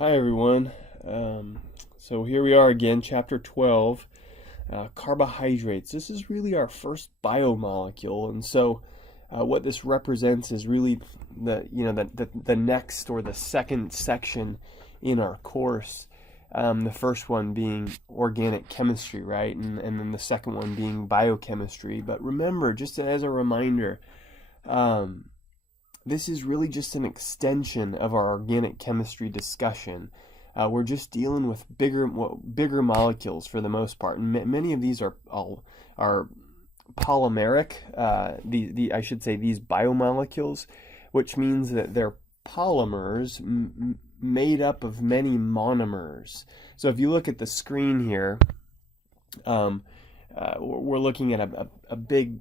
Hi everyone. So here we are again, chapter 12, carbohydrates. This is really our first biomolecule, and so what this represents is really the next or the second section in our course. The first one being organic chemistry, right, and then the second one being biochemistry. But remember, just as a reminder, um, this is really just an extension of our organic chemistry discussion. We're just dealing with bigger molecules for the most part, and many of these are polymeric. I should say these biomolecules, which means that they're polymers made up of many monomers. So if you look at the screen here, we're looking at a big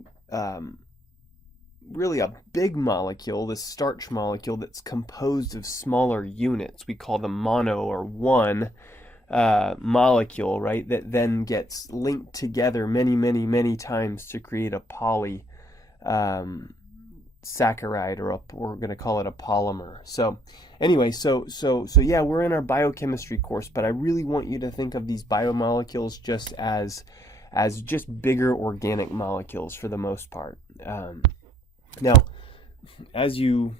really a big molecule, this starch molecule that's composed of smaller units. We call them mono or one molecule, right? That then gets linked together many times to create a poly saccharide, or we're going to call it a polymer. So anyway, so yeah, we're in our biochemistry course, but I really want you to think of these biomolecules just as just bigger organic molecules for the most part. Now, as you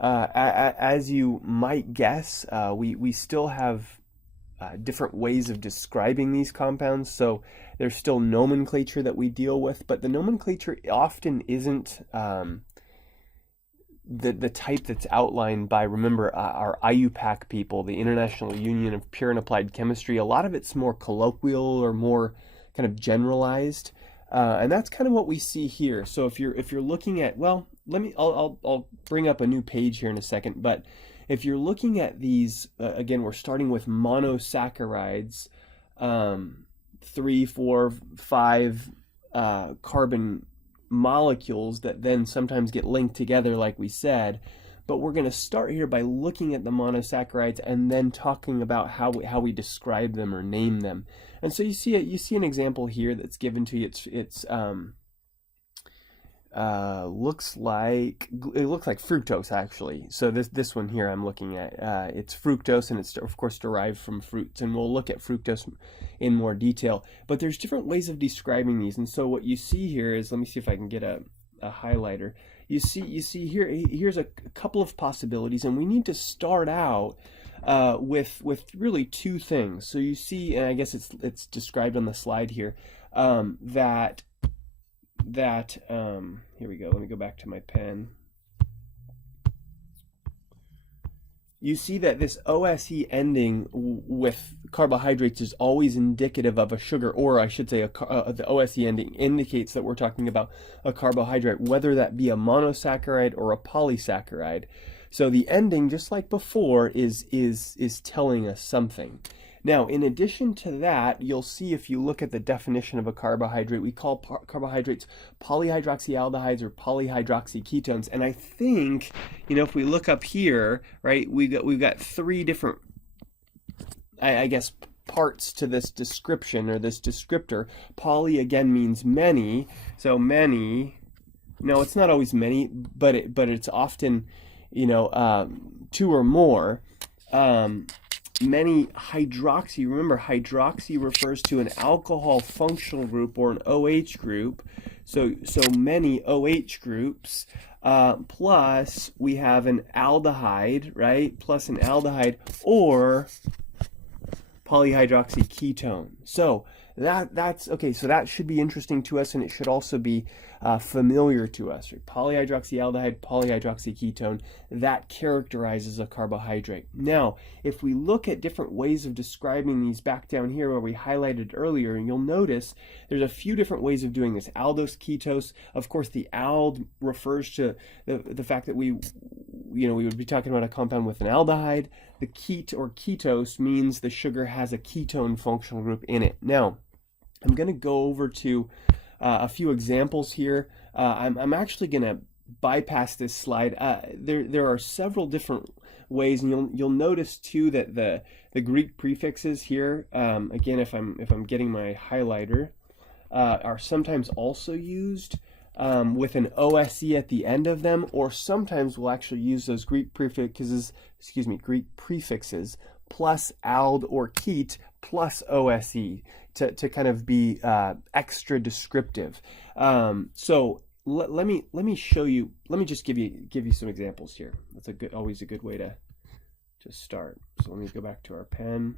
as you might guess, we still have different ways of describing these compounds. So there's still nomenclature that we deal with, but the nomenclature often isn't the type that's outlined by, remember, our IUPAC people, the International Union of Pure and Applied Chemistry. A lot of it's more colloquial or more kind of generalized. And that's kind of what we see here. So if you're looking at, well, I'll bring up a new page here in a second. But if you're looking at these, again, we're starting with monosaccharides, 3, 4, 5 carbon molecules that then sometimes get linked together, like we said. But we're going to start here by looking at the monosaccharides and then talking about how we describe them or name them. And so you see an example here that's given to you. It looks like fructose, actually. So this one here I'm looking at, it's fructose, and it's of course derived from fruits, and we'll look at fructose in more detail. But there's different ways of describing these, and so what you see here is, let me see if I can get a highlighter. You see here's a couple of possibilities, and we need to start out with really two things. So you see, and I guess it's described on the slide here, that here we go. Let me go back to my pen. You see that this OSE ending with carbohydrates is always indicative of a sugar, or I should say the OSE ending indicates that we're talking about a carbohydrate, whether that be a monosaccharide or a polysaccharide. So the ending, just like before, is telling us something. Now, in addition to that, you'll see if you look at the definition of a carbohydrate, we call carbohydrates polyhydroxyaldehydes or polyhydroxyketones. And I think, if we look up here, right, we've got three different, I guess, parts to this description or this descriptor. Poly again means many, so many. No, it's not always many, but it's often, two or more. Many hydroxy, remember hydroxy refers to an alcohol functional group or an OH group. So many OH groups, plus we have an aldehyde, right? Plus an aldehyde or polyhydroxyketone. So that's okay. So that should be interesting to us, and it should also be familiar to us. Right? Polyhydroxyaldehyde, polyhydroxyketone, that characterizes a carbohydrate. Now, if we look at different ways of describing these back down here where we highlighted earlier, and you'll notice there's a few different ways of doing this. Aldose, ketose. Of course, the ald refers to the fact that we would be talking about a compound with an aldehyde. The ket or ketose means the sugar has a ketone functional group in it. Now, I'm going to go over to a few examples here. I'm actually going to bypass this slide. There are several different ways, and you'll notice too that the Greek prefixes here, again, if I'm getting my highlighter, are sometimes also used. with an OSE at the end of them, or sometimes we'll actually use those Greek prefixes, plus ald or ket plus OSE to kind of be extra descriptive. So let me show you. Let me just give you some examples here. That's always a good way to start. So let me go back to our pen.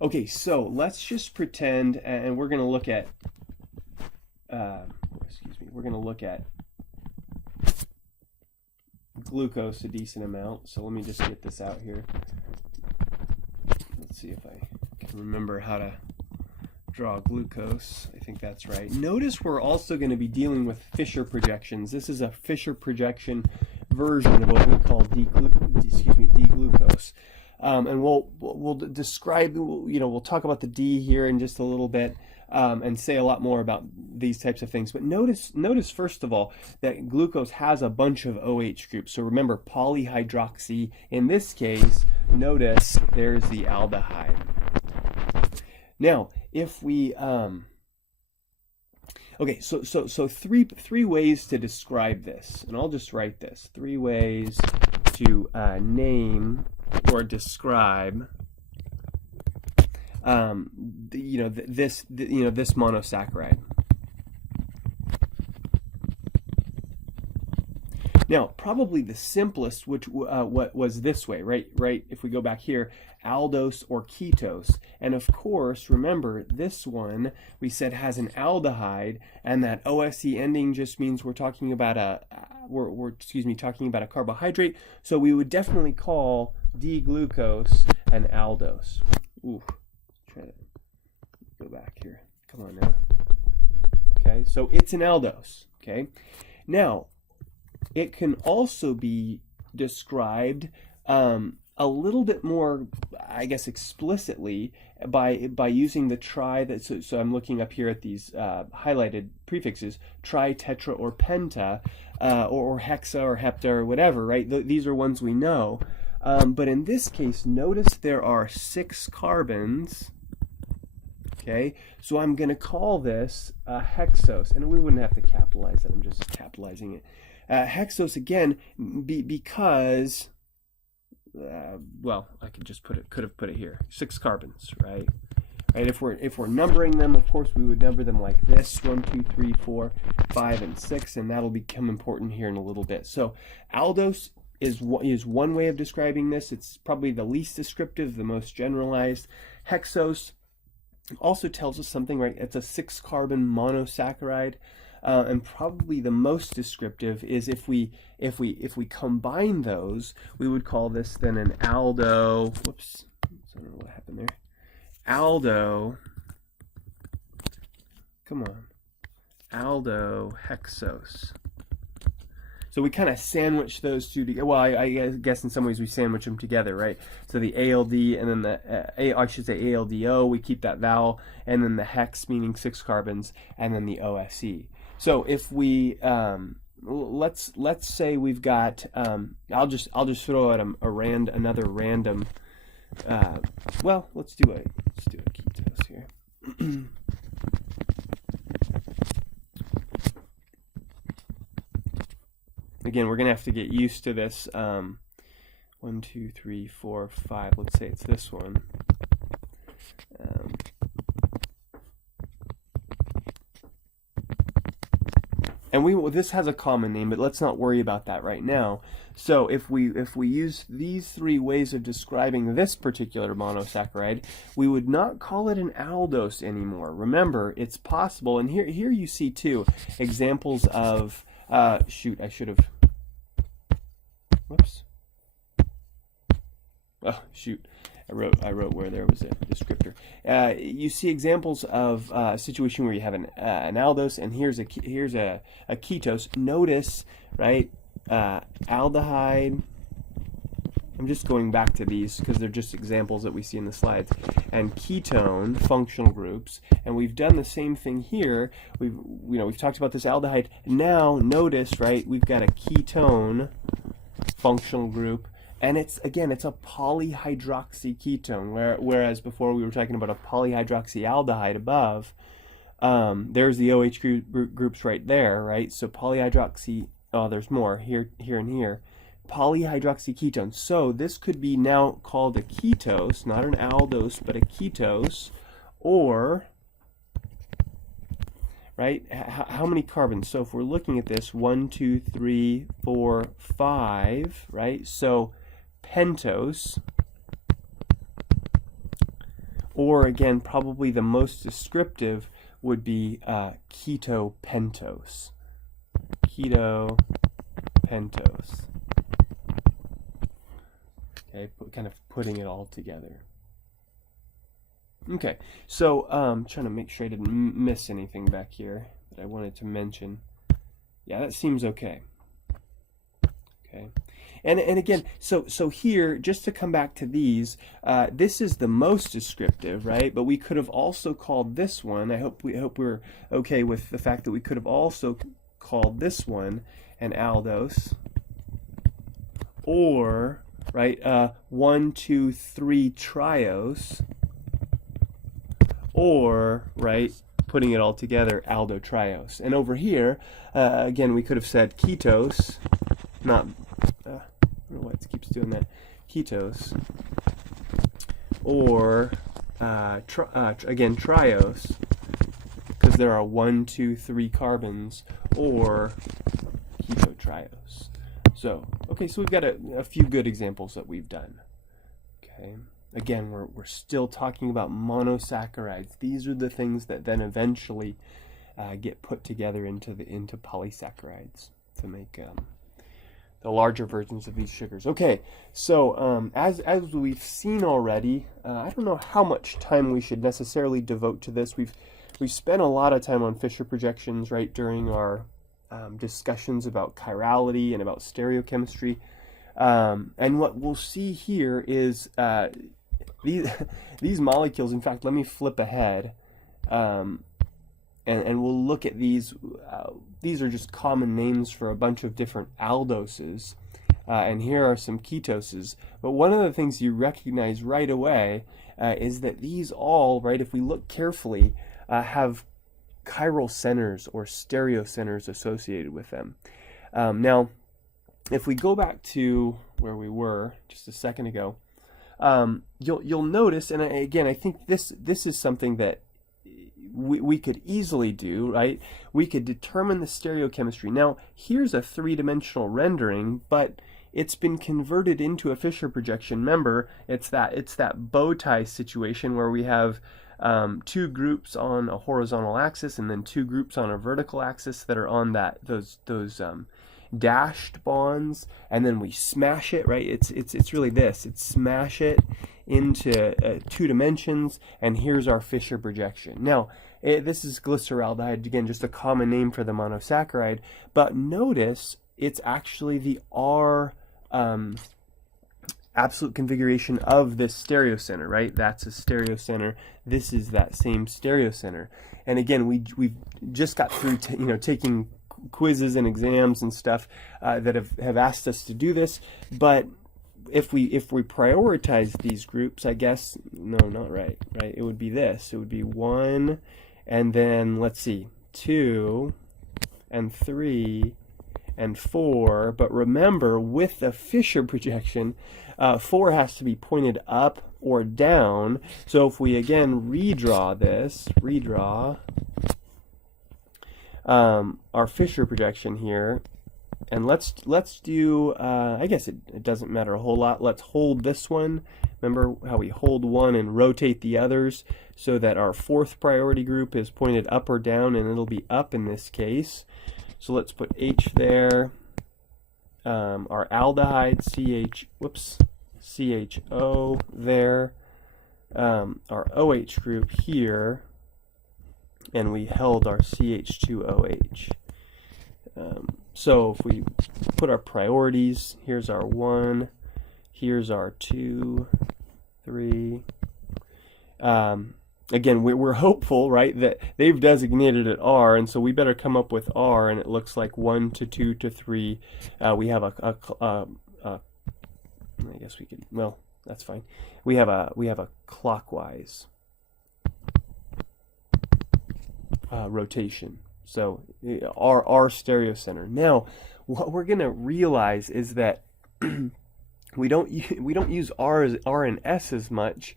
Okay, so let's just pretend, and we're going to look at. We're going to look at glucose a decent amount. So let me just get this out here. Let's see if I can remember how to draw glucose. I think that's right. Notice we're also going to be dealing with Fisher projections. This is a Fisher projection version of what we call D-glucose. And we'll describe, we'll talk about the D here in just a little bit, and say a lot more about these types of things. But notice first of all that glucose has a bunch of OH groups. So remember, polyhydroxy. In this case, notice there's the aldehyde. Now, if we okay, so three ways to describe this, and I'll just write this: 3 ways to name or describe this monosaccharide. Now, probably the simplest, what was this way, right? If we go back here, aldose or ketose, and of course, remember this one we said has an aldehyde, and that OSE ending just means we're talking about talking about a carbohydrate. So we would definitely call D-glucose an aldose. Ooh, try to go back here. Come on now. Okay, so it's an aldose. Okay, now it can also be described a little bit more, I guess, explicitly by using the tri. So I'm looking up here at these highlighted prefixes: tri, tetra, or penta, or hexa or hepta or whatever. Right? These are ones we know. But in this case, notice there are 6 carbons. Okay, so I'm going to call this hexose, and we wouldn't have to capitalize it. I'm just capitalizing it. Hexose again, because well, I could have put it here. 6 carbons, right? Right. If we're numbering them, of course, we would number them like this: 1, 2, 3, 4, 5, and 6, and that'll become important here in a little bit. So aldose is one way of describing this. It's probably the least descriptive, the most generalized. Hexose also tells us something, right? It's a 6-carbon monosaccharide, and probably the most descriptive is if we combine those, we would call this then an aldo. Whoops, I don't know what happened there. Aldo. Come on, aldo hexose. So we kind of sandwich those two together. Well, I guess in some ways we sandwich them together, right? So the ALD and then the I should say ALDO, we keep that vowel, and then the hex, meaning 6 carbons, and then the OSE. So if we let's say we've got I'll just throw out another random. Well, let's do a ketose here. Again, we're going to have to get used to this. 1, 2, 3, 4, 5. Let's say it's this one. And this has a common name, but let's not worry about that right now. So if we use these 3 ways of describing this particular monosaccharide, we would not call it an aldose anymore. Remember, it's possible, and here you see too examples of shoot, I should have. Whoops. Oh, shoot. I wrote where there was a descriptor. You see examples of a situation where you have an aldose, and here's a ketose. Notice, right? Aldehyde. I'm just going back to these because they're just examples that we see in the slides. And ketone functional groups, and we've done the same thing here. We've talked about this aldehyde. Now notice, right? We've got a ketone functional group, and it's a polyhydroxy ketone, whereas before we were talking about a polyhydroxyaldehyde above. there's the OH groups right there, right? So polyhydroxy, oh, there's more here, here, and here. Polyhydroxyketone. So this could be now called a ketose, not an aldose, but a ketose, or, right, how many carbons? So if we're looking at this, 1, 2, 3, 4, 5, right? So pentose, or again, probably the most descriptive would be ketopentose. Ketopentose. Okay, kind of putting it all together. Okay, so trying to make sure I didn't miss anything back here that I wanted to mention. Yeah, that seems okay. Okay, and again, so here, just to come back to these, this is the most descriptive, right? But we could have also called this one. I hope we're okay with the fact that we could have also called this one an aldose, or right, 1, 2, 3 triose, or right, putting it all together, aldotriose. And over here, again, we could have said ketose, not, I don't know why it keeps doing that, ketose, or again, triose, because there are 1, 2, 3 carbons, or ketotriose. So, okay, so we've got a few good examples that we've done. Okay. Again, we're still talking about monosaccharides. These are the things that then eventually get put together into polysaccharides to make the larger versions of these sugars. Okay, so as we've seen already, I don't know how much time we should necessarily devote to this. We've spent a lot of time on Fischer projections, right, during our discussions about chirality and about stereochemistry. And what we'll see here is these molecules. In fact, let me flip ahead, and we'll look at these. These are just common names for a bunch of different aldoses, and here are some ketoses. But one of the things you recognize right away is that these all, right, if we look carefully, have chiral centers or stereocenters associated with them. Now, if we go back to where we were just a second ago, you'll notice, and again, I think this is something that we could easily do, right? We could determine the stereochemistry. Now, here's a three-dimensional rendering, but it's been converted into a Fischer projection. Remember, it's that bow tie situation where we have two groups on a horizontal axis and then two groups on a vertical axis that are on those dashed bonds, and then we smash it, right? It's really this. It's smash it into 2 dimensions, and here's our Fischer projection. Now, this is glyceraldehyde, again, just a common name for the monosaccharide, but notice it's actually the R absolute configuration of this stereocenter, right? That's a stereocenter. This is that same stereocenter. And again, we've just got through taking quizzes and exams and stuff that have asked us to do this, but if we prioritize these groups, I guess, no, not right, it would be this. It would be 1, and then let's see, 2 and 3 and 4, but remember, with the Fischer projection, 4 has to be pointed up or down. So if we again redraw our Fischer projection here, and let's do, I guess it doesn't matter a whole lot. Let's hold this one. Remember how we hold one and rotate the others so that our 4th priority group is pointed up or down, and it'll be up in this case. So let's put H there. Our aldehyde, CHO there. Our OH group here, and we held our CH2OH. So if we put our priorities, here's our 1, here's our 2, 3. Again, we're hopeful, right, that they've designated it R, and so we better come up with R, and it looks like 1 to 2 to 3. We have I guess we could, well, that's fine. We have a clockwise rotation. So R stereocenter. Now, what we're going to realize is that we don't use R and S as much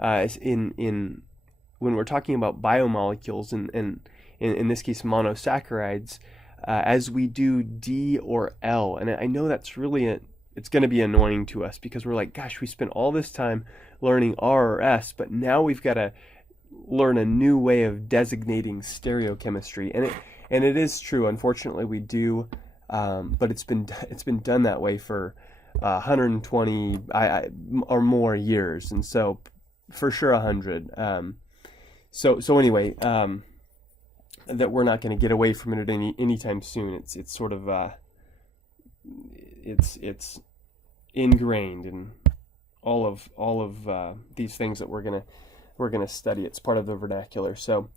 as in when we're talking about biomolecules and in this case monosaccharides as we do D or L. And I know that's really it's going to be annoying to us because we're like, gosh, we spent all this time learning R or S, but now we've got to learn a new way of designating stereochemistry. And it is true. Unfortunately, we do, but it's been done that way for 120 or more years, and so for sure 100. So anyway, that we're not going to get away from it anytime soon. It's sort of it's ingrained in all of these things that we're gonna study. It's part of the vernacular. So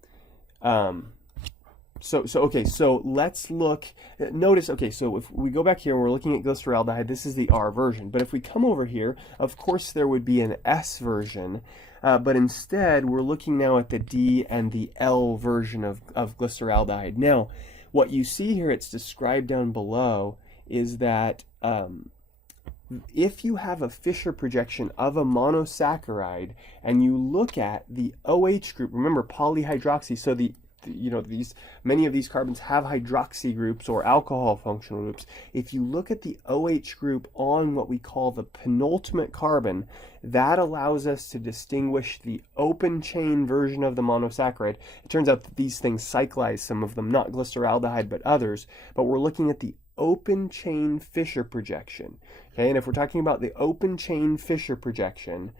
okay, so let's look. Notice, okay, so if we go back here and we're looking at glyceraldehyde, this is the R version. But if we come over here, of course there would be an S version, but instead we're looking now at the D and the L version of glyceraldehyde. Now, what you see here, it's described down below, is that if you have a Fischer projection of a monosaccharide and you look at the OH group, remember polyhydroxy, so many of these carbons have hydroxy groups or alcohol functional groups. If you look at the OH group on what we call the penultimate carbon, that allows us to distinguish the open chain version of the monosaccharide. It turns out that these things cyclize, some of them, not glyceraldehyde but others, but we're looking at the open chain Fischer projection. Okay, and if we're talking about the open chain Fischer projection,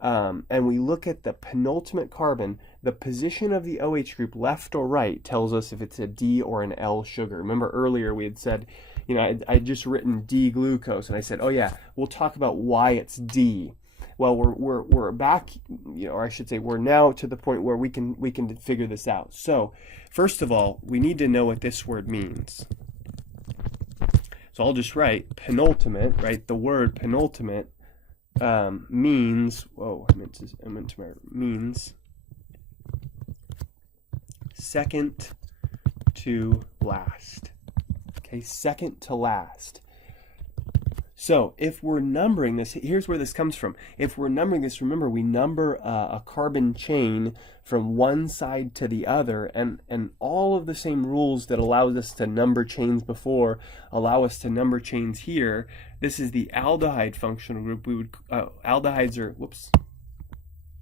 and we look at the penultimate carbon, the position of the OH group, left or right, tells us if it's a D or an L sugar. Remember earlier we had said, I'd just written D glucose, and I said, oh yeah, we'll talk about why it's D. Well, we're back, or I should say, we're now to the point where we can figure this out. So, first of all, we need to know what this word means. So I'll just write penultimate, right? The word penultimate means, means second to last. Okay, second to last. So if we're numbering this, here's where this comes from. If we're numbering this, remember we number a carbon chain from one side to the other, and all of the same rules that allowed us to number chains before allow us to number chains here. This is the aldehyde functional group. We would aldehydes are, whoops,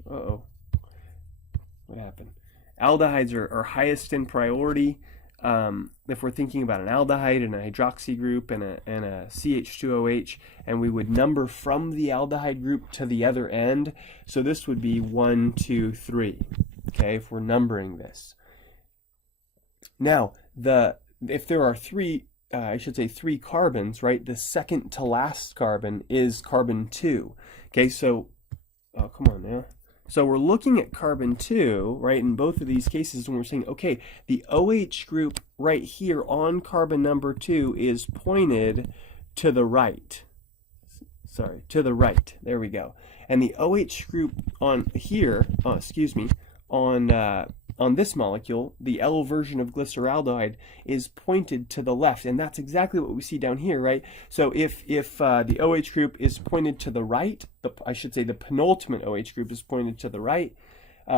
what happened? Aldehydes are highest in priority. If we're thinking about an aldehyde and a hydroxy group and a CH2OH, and we would number from the aldehyde group to the other end. So this would be 1, 2, 3. Okay, if we're numbering this. Now, if there are three carbons, right? The second to last carbon is carbon 2. Okay, so come on now. So we're looking at carbon 2, right, in both of these cases, and we're saying, okay, the OH group right here on carbon number 2 is pointed to the right. Sorry, to the right. There we go. And the OH group on here, on this molecule, the L version of glyceraldehyde, is pointed to the left, and that's exactly what we see down here, right? So if the OH group is pointed to the right, I should say the penultimate OH group is pointed to the right,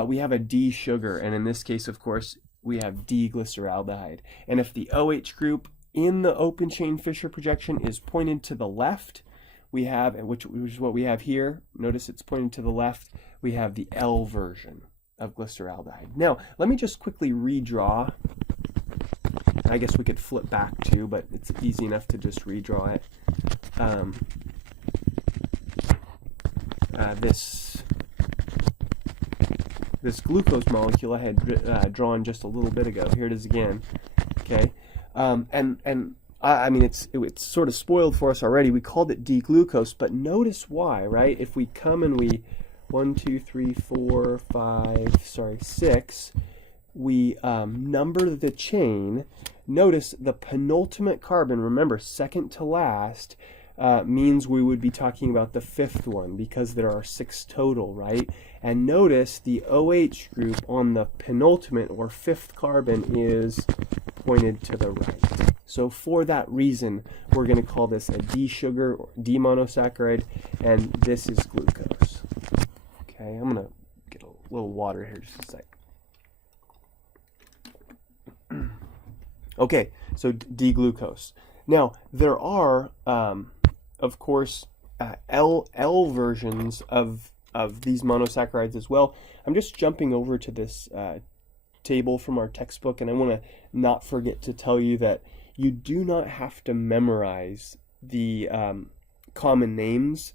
we have a D sugar, and in this case, of course, we have D glyceraldehyde. And if the OH group in the open chain Fischer projection is pointed to the left, we have, which is what we have here, notice it's pointed to the left, we have the L version of glyceraldehyde. Now, let me just quickly redraw. I guess we could flip back too, but it's easy enough to just redraw it. This glucose molecule I had drawn just a little bit ago. Here it is again. Okay, I mean it's sort of spoiled for us already. We called it D-glucose, but notice why, right? If we come and we 1, 2, 3, 4, 5, 6, we number the chain. Notice the penultimate carbon, remember, second to last, means we would be talking about the fifth one because there are 6 total, right? And notice the OH group on the penultimate or fifth carbon is pointed to the right. So for that reason, we're going to call this a D sugar or D monosaccharide, and this is glucose. Okay, I'm going to get a little water here just a sec. Okay, so D-glucose. Now, there are, of course, L versions of these monosaccharides as well. I'm just jumping over to this table from our textbook, and I want to not forget to tell you that you do not have to memorize the common names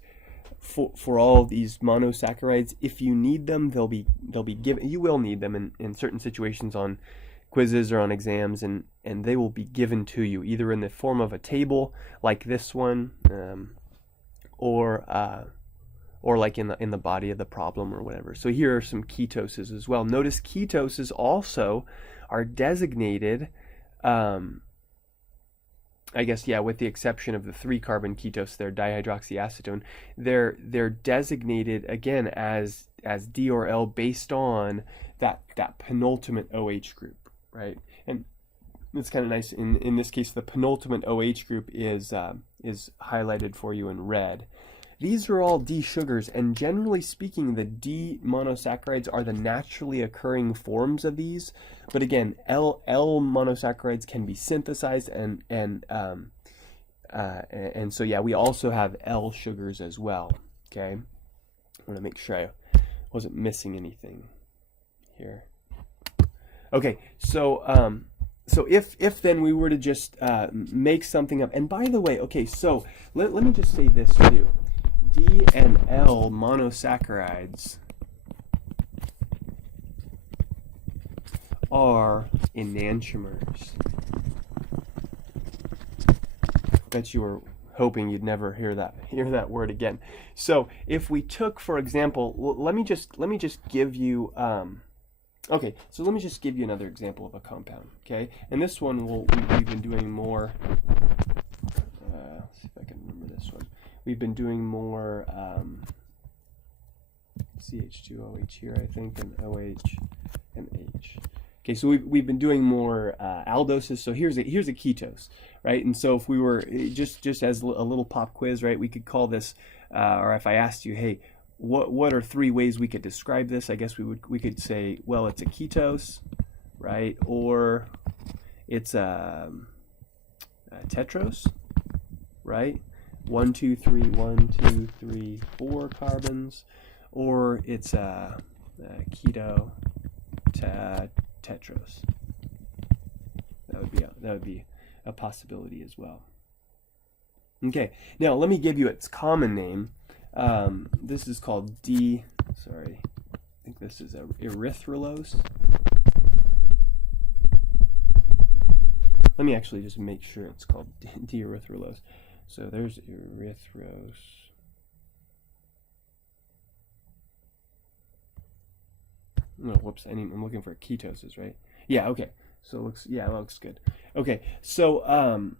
for all of these monosaccharides. If you need them, they'll be given. You will need them in certain situations on quizzes or on exams, and they will be given to you either in the form of a table like this one, or like in the body of the problem or whatever. So here are some ketoses as well. Notice ketoses also are designated, I guess, yeah, with the exception of the 3-carbon ketose there, dihydroxyacetone, they're designated again as D or L based on that penultimate OH group. Right, and it's kind of nice. In this case, the penultimate OH group is highlighted for you in red. These are all D sugars, and generally speaking, the D monosaccharides are the naturally occurring forms of these. But again, L monosaccharides can be synthesized, and so yeah, we also have L sugars as well. Okay, I want to make sure I wasn't missing anything here. Okay, so if then we were to just make something up, and by the way, okay, so let me just say this too. D and L monosaccharides are enantiomers. Bet you were hoping you'd never hear that word again. So if we took, for example, let me just give you okay, so let me just give you another example of a compound, okay? And this one we've been doing more, let's see if I can remember this one. We've been doing more CH2OH here, I think, and OH and H. Okay, so we've been doing more aldoses. So here's a ketose, right? And so if we were just as a little pop quiz, right, we could call this, or if I asked you, hey, what are 3 ways we could describe this? I guess we could say, well, it's a ketose, right? Or it's a tetrose, right? 1, 2, 3, 1, 2, 3, 4 carbons, or it's a keto tetrose. That would be a possibility as well. Okay, now let me give you its common name. This is called I think this is erythrulose. Let me actually just make sure it's called D-erythrulose. So there's erythrose. No, whoops, I'm looking for ketoses, right? Yeah, okay. So it looks good. Okay, so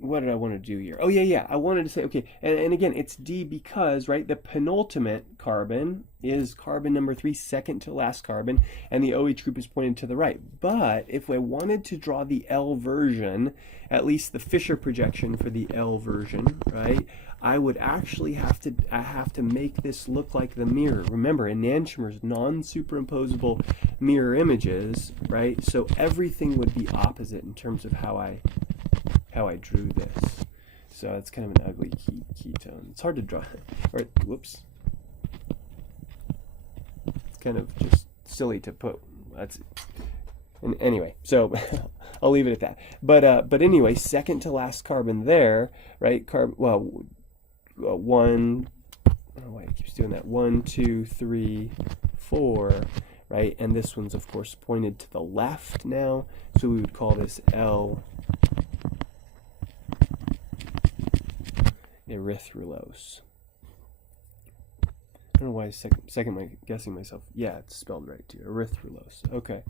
what did I want to do here? Oh, yeah. I wanted to say, okay, and again, it's D because, right, the penultimate carbon is carbon number 3, second to last carbon, and the OH group is pointed to the right. But if I wanted to draw the L version, at least the Fisher projection for the L version, right, I would actually have to make this look like the mirror. Remember, enantiomers, non-superimposable mirror images, right? So everything would be opposite in terms of how I drew this. So it's kind of an ugly ketone. It's hard to draw. Or, whoops. It's kind of just silly to put. And anyway, so I'll leave it at that. But anyway, second to last carbon there, right? One. Oh wait, it keeps doing that. 1, 2, 3, 4. Right, and this one's of course pointed to the left now, so we would call this L erythrulose. I don't know why second I'm guessing myself. Yeah, it's spelled right too. Erythrulose. Okay.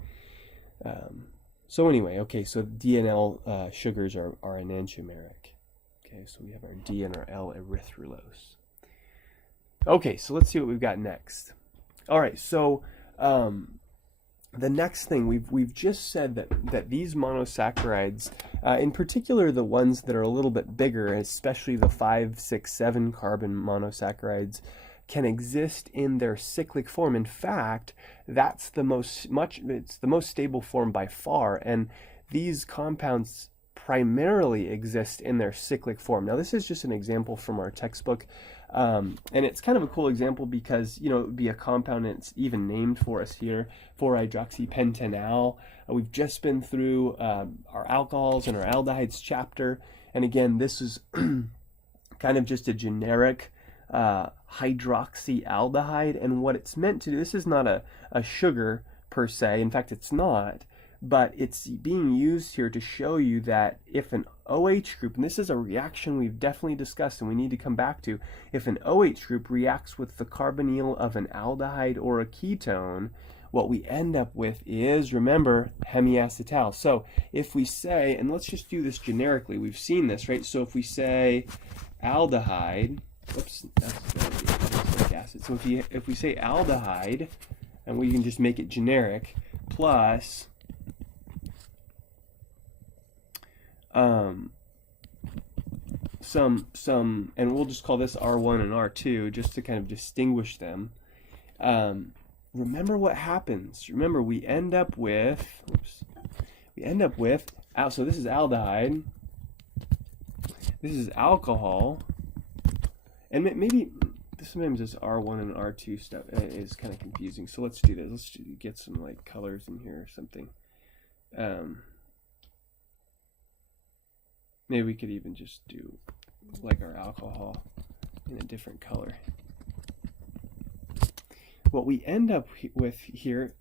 So anyway, okay. So D and L sugars are enantiomeric. Okay, so we have our D and our L erythrulose. Okay, so let's see what we've got next. All right, so the next thing, we've just said that these monosaccharides, in particular the ones that are a little bit bigger, especially the 5, 6, 7 carbon monosaccharides, can exist in their cyclic form. In fact, that's it's the most stable form by far, and these compounds primarily exist in their cyclic form. Now, this is just an example from our textbook, and it's kind of a cool example because, you know, it would be a compound, and it's even named for us here, 4-hydroxypentanal. We've just been through our alcohols and our aldehydes chapter, and again, this is kind of just a generic hydroxyaldehyde, and what it's meant to do, this is not a sugar per se, in fact it's not, but it's being used here to show you that if an OH group, and this is a reaction we've definitely discussed and we need to come back to, if an OH group reacts with the carbonyl of an aldehyde or a ketone, what we end up with is, remember, hemiacetal. So if we say, and let's just do this generically, we've seen this, right? So if we say aldehyde, oops, that's going to be acetic acid. So if we say aldehyde, and we can just make it generic, plus some, and we'll just call this R1 and R2 just to kind of distinguish them. Remember what happens. Remember, we end up with, so this is aldehyde, this is alcohol, and maybe sometimes this R1 and R2 stuff is kind of confusing. So let's do this. Let's get some like colors in here or something. Maybe we could even just do like our alcohol in a different color. What we end up with here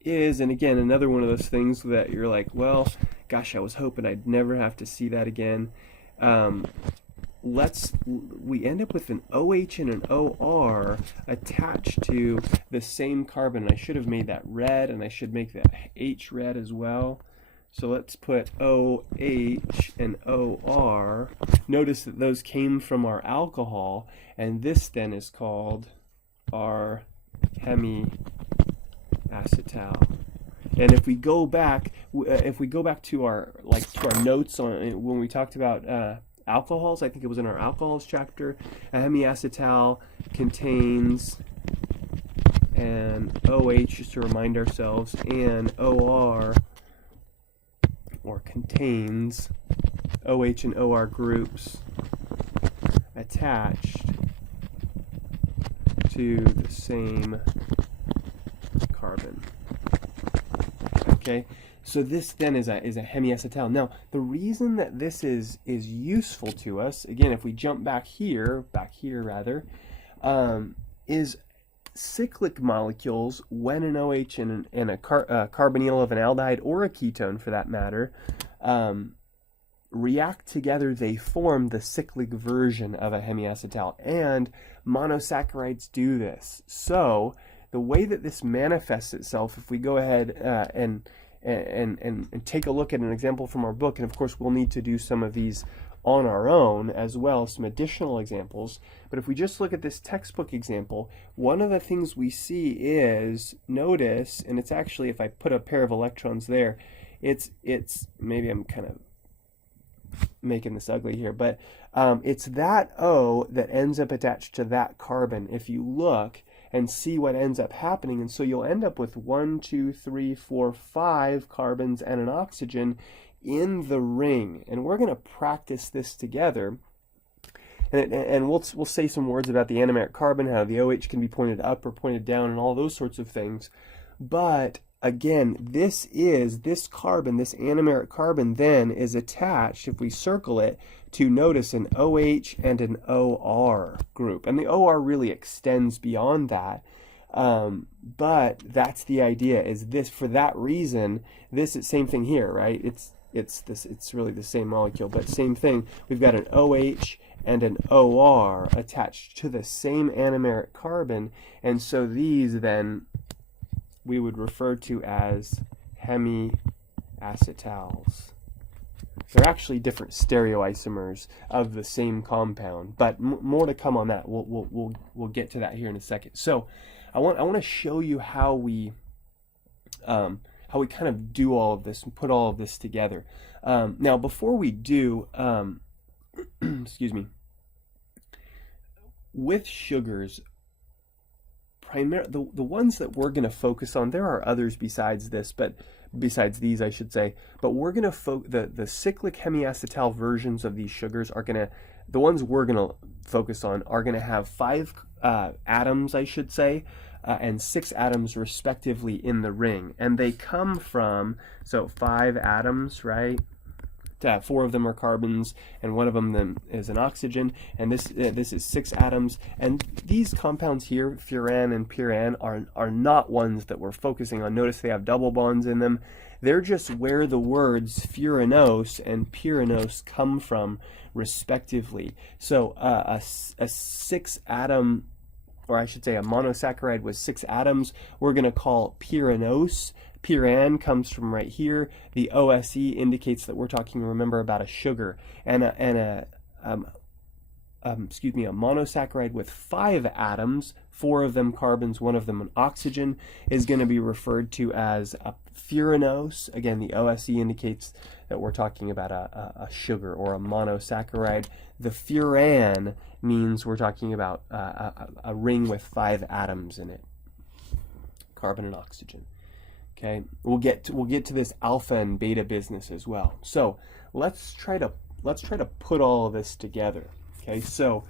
is, and again, another one of those things that you're like, well, gosh, I was hoping I'd never have to see that again. We end up with an OH and an OR attached to the same carbon. I should have made that red, and I should make that H red as well. So let's put OH and OR. Notice that those came from our alcohol, and this then is called our hemiacetal. And if we go back to our notes on when we talked about alcohols, I think it was in our alcohols chapter, a hemiacetal contains an OH, just to remind ourselves, and OR, or contains OH and OR groups attached to the same carbon. Okay, so this then is a hemiacetal. Now, the reason that this is useful to us, again, if we jump back here rather, is cyclic molecules, when an OH and a carbonyl of an aldehyde or a ketone for that matter react together, they form the cyclic version of a hemiacetal, and monosaccharides do this. So the way that this manifests itself, if we go ahead and take a look at an example from our book, and of course we'll need to do some of these on our own as well, some additional examples, but if we just look at this textbook example, one of the things we see is, notice, and it's actually, if I put a pair of electrons there, it's maybe I'm kind of making this ugly here, but it's that O that ends up attached to that carbon if you look and see what ends up happening. And so you'll end up with 1, 2, 3, 4, 5 carbons and an oxygen in the ring. And we're going to practice this together. And we'll say some words about the anomeric carbon, how the OH can be pointed up or pointed down, and all those sorts of things. But again, this carbon, this anomeric carbon, then is attached, if we circle it, to, notice, an OH and an OR group. And the OR really extends beyond that. But that's the idea, is this, for that reason, this is same thing here, right? It's really the same molecule, but same thing. We've got an OH and an OR attached to the same anomeric carbon, and so these then we would refer to as hemiacetals. They're actually different stereoisomers of the same compound, but more to come on that. We'll get to that here in a second. So I want to show you how we kind of do all of this and put all of this together. Now, before we do, excuse me, with sugars, the ones that we're going to focus on, there are others besides this, but besides these, I should say, but we're going to the cyclic hemiacetal versions of these sugars are going to, the ones we're going to focus on are going to have 5 atoms, I should say, and 6 atoms respectively in the ring, and they come from, so 5 atoms, right? 4 of them are carbons, and 1 of them then is an oxygen, and this is 6 atoms. And these compounds here, furan and pyran, are not ones that we're focusing on. Notice they have double bonds in them. They're just where the words furanose and pyranose come from, respectively. So a 6 atom, or I should say a monosaccharide with 6 atoms, we're going to call pyranose. Pyran comes from right here. The OSE indicates that we're talking, remember, about a sugar. And a monosaccharide with 5 atoms, 4 of them carbons, 1 of them an oxygen, is going to be referred to as a furanose. Again, the OSE indicates that we're talking about a sugar or a monosaccharide. The furan means we're talking about a ring with 5 atoms in it, carbon and oxygen. Okay, we'll get to this alpha and beta business as well. So let's try to put all of this together. Okay, so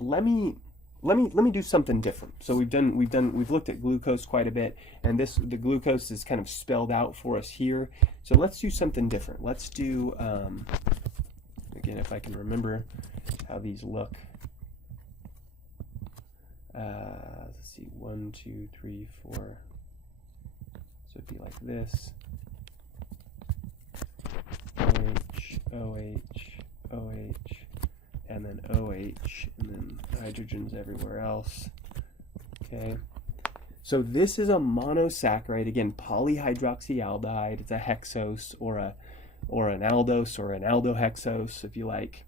let me do something different. So we've looked at glucose quite a bit, and the glucose is kind of spelled out for us here. So let's do something different. Let's do again, if I can remember how these look. Let's see, 1, 2, 3, 4. So it'd be like this. OH, OH, OH, and then OH, and then hydrogens everywhere else. Okay. So this is a monosaccharide, again, polyhydroxyaldehyde. It's a hexose or an aldose or an aldohexose, if you like.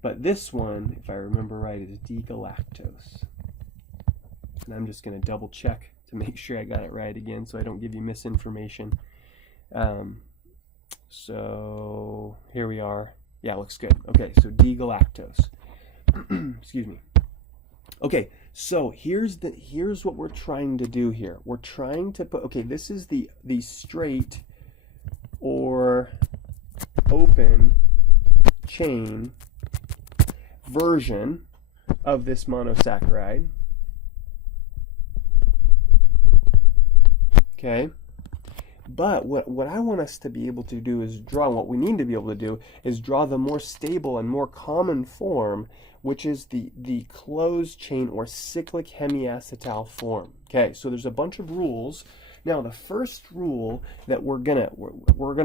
But this one, if I remember right, is D-galactose. And I'm just going to double check to make sure I got it right again, so I don't give you misinformation. So here we are. Yeah, looks good. Okay, so D-galactose. Excuse me. Okay, so here's what we're trying to do here. We're trying to put, okay, this is the straight or open chain version of this monosaccharide. Okay, but what I want us to be able to do is what we need to be able to do is draw the more stable and more common form, which is the closed chain or cyclic hemiacetal form. Okay, so there's a bunch of rules. Now, the first rule that we're gonna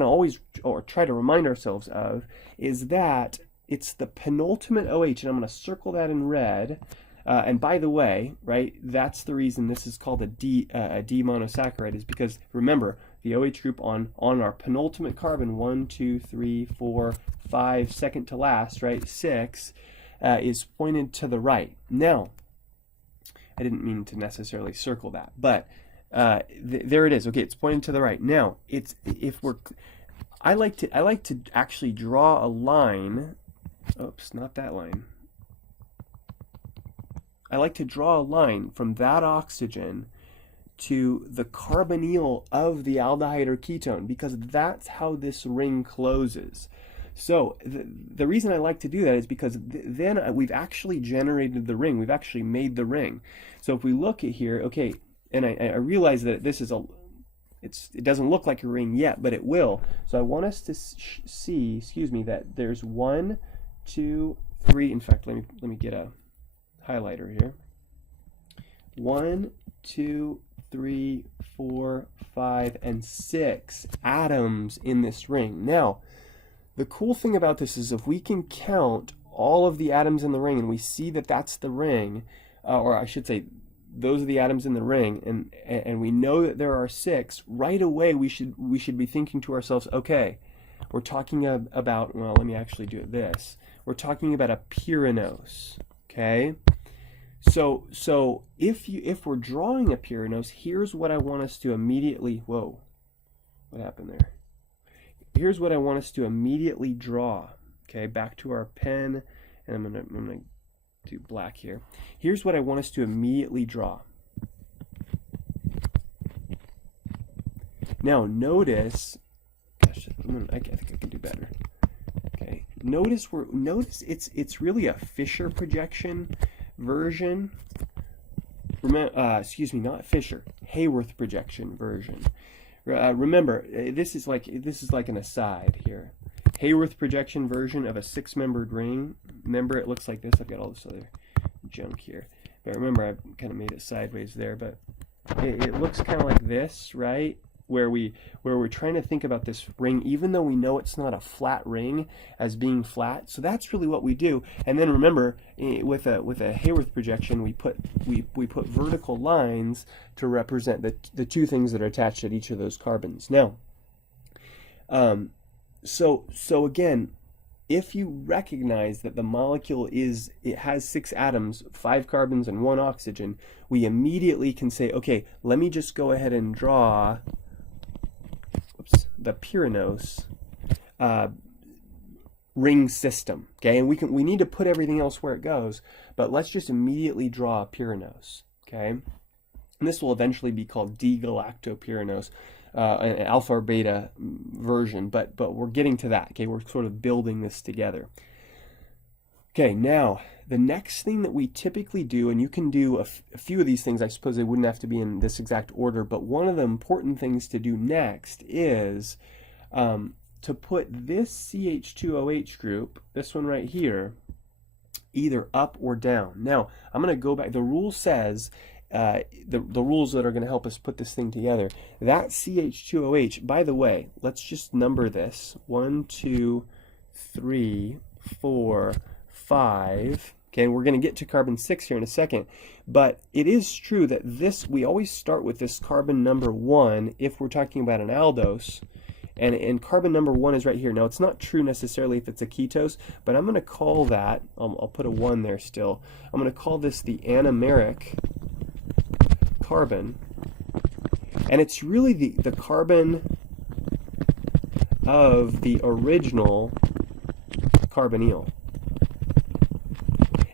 always or try to remind ourselves of is that it's the penultimate OH, and I'm going to circle that in red. And by the way, right, that's the reason this is called a D monosaccharide, is because, remember, the OH group on our penultimate carbon, 1, 2, 3, 4, 5, second to last, right, 6, is pointed to the right. Now, I didn't mean to necessarily circle that, but there it is. Okay, it's pointed to the right. Now, I like to actually draw a line. Oops, not that line. I like to draw a line from that oxygen to the carbonyl of the aldehyde or ketone, because that's how this ring closes. So the reason I like to do that is because then we've actually generated the ring. We've actually made the ring. So if we look at here, okay, and I realize that this is it doesn't look like a ring yet, but it will. So I want us to see, that there's 1, 2, 3. In fact, let me get a highlighter here. 1, 2, 3, 4, 5, and 6 atoms in this ring. Now, the cool thing about this is if we can count all of the atoms in the ring and we see that that's the ring, or I should say those are the atoms in the ring, and we know that there are 6, right away we should be thinking to ourselves, okay, We're talking about, well, let me actually do this. We're talking about a pyranose, okay? So if we're drawing a pyranose, here's what I want us to immediately, whoa, what happened there? Here's what I want us to immediately draw, okay? Back to our pen, and I'm gonna do black here. Here's what I want us to immediately draw. Now notice, gosh, I think I can do better. Okay, notice it's really a Fisher projection version. Excuse me, not Fisher, Hayworth projection version. Remember, this is like an aside here. Hayworth projection version of a 6-membered ring. Remember, it looks like this. I've got all this other junk here. But remember, I've kind of made it sideways there, but it looks kind of like this, right? Where we're trying to think about this ring, even though we know it's not a flat ring, as being flat. So that's really what we do. And then remember, with a Hayworth projection, we put vertical lines to represent the two things that are attached at each of those carbons. Now, so again, if you recognize that the molecule it has 6 atoms, 5 carbons and 1 oxygen, we immediately can say, okay, let me just go ahead and draw the pyranose ring system. Okay, and we need to put everything else where it goes, but let's just immediately draw a pyranose. Okay, and this will eventually be called D-galactopyranose, an alpha or beta version, but we're getting to that. Okay, we're sort of building this together. Okay, now the next thing that we typically do, and you can do a few of these things, I suppose they wouldn't have to be in this exact order, but one of the important things to do next is to put this CH2OH group, this one right here, either up or down. Now, I'm going to go back. The rule says, the rules that are going to help us put this thing together, that CH2OH, by the way, let's just number this. 1, 2, 3, 4, 5. Okay, and we're going to get to carbon 6 here in a second, but it is true that we always start with this carbon number 1 if we're talking about an aldose, and carbon number 1 is right here. Now, it's not true necessarily if it's a ketose, but I'm going to call that, I'll put a 1 there still, I'm going to call this the anomeric carbon, and it's really the carbon of the original carbonyl.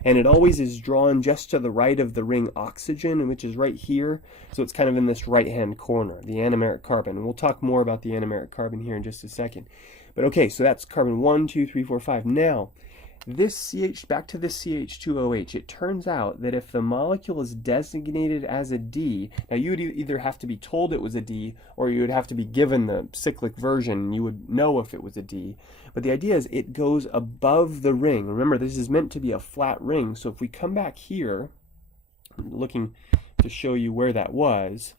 And it always is drawn just to the right of the ring oxygen, which is right here. So it's kind of in this right-hand corner, the anomeric carbon. And we'll talk more about the anomeric carbon here in just a second. But okay, so that's carbon 1, 2, 3, 4, 5. Now, back to this CH2OH, it turns out that if the molecule is designated as a D, now you would either have to be told it was a D, or you would have to be given the cyclic version, and you would know if it was a D. But the idea is it goes above the ring. Remember, this is meant to be a flat ring, so if we come back here, I'm looking to show you where that was,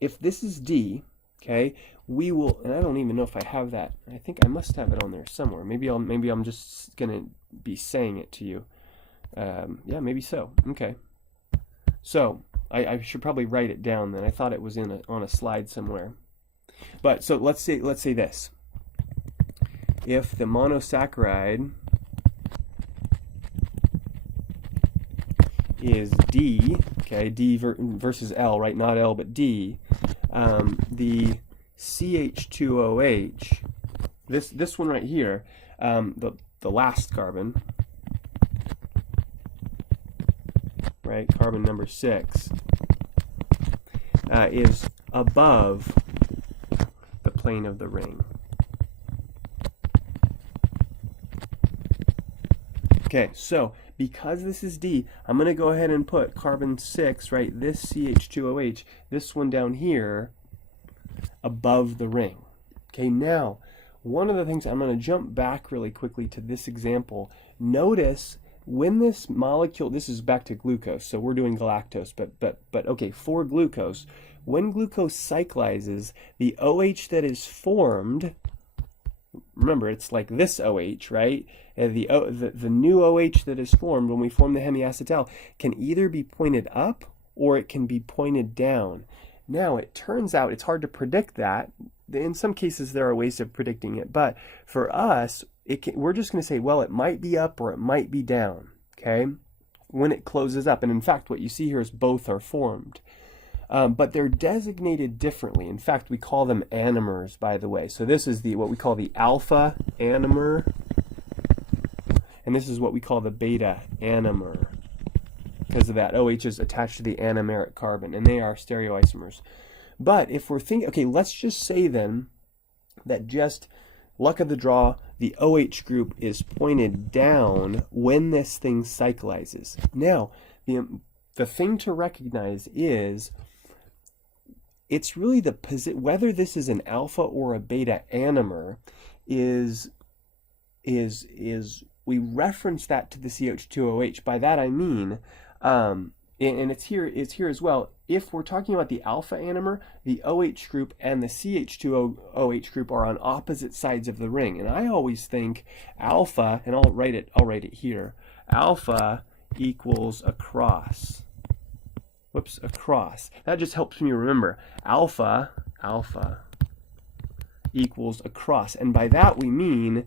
if this is D, okay, we will, and I don't even know if I have that. I think I must have it on there somewhere. Maybe I'm just gonna be saying it to you. Yeah, maybe so. Okay. So I should probably write it down then. I thought it was on a slide somewhere. But so let's say this. If the monosaccharide is D, okay, D versus L, right? Not L, but D. The CH2OH, this one right here, the last carbon, right, carbon number 6, is above the plane of the ring. Okay, so because this is D, I'm going to go ahead and put carbon 6, right, this CH2OH, this one down here, above the ring. Okay, now, one of the things, I'm going to jump back really quickly to this example. Notice when this molecule, this is back to glucose, so we're doing galactose, but okay, for glucose, when glucose cyclizes, the OH that is formed, remember, it's like this OH, right? The new OH that is formed when we form the hemiacetal can either be pointed up or it can be pointed down. Now, it turns out it's hard to predict that. In some cases, there are ways of predicting it, but for us, we're just going to say, well, it might be up or it might be down, okay, when it closes up. And in fact, what you see here is both are formed. But they're designated differently. In fact, we call them anomers, by the way. So this is what we call the alpha anomer, and this is what we call the beta anomer, because of that. OH is attached to the anomeric carbon, and they are stereoisomers. But if we're thinking, okay, let's just say then that just luck of the draw, the OH group is pointed down when this thing cyclizes. Now, the thing to recognize is it's really whether this is an alpha or a beta anomer is we reference that to the CH2OH. By that I mean, and it's here as well, if we're talking about the alpha anomer, the OH group and the CH2OH group are on opposite sides of the ring. And I always think alpha, and I'll write it here, alpha equals across. Whoops, across. That just helps me remember. Alpha equals across. And by that we mean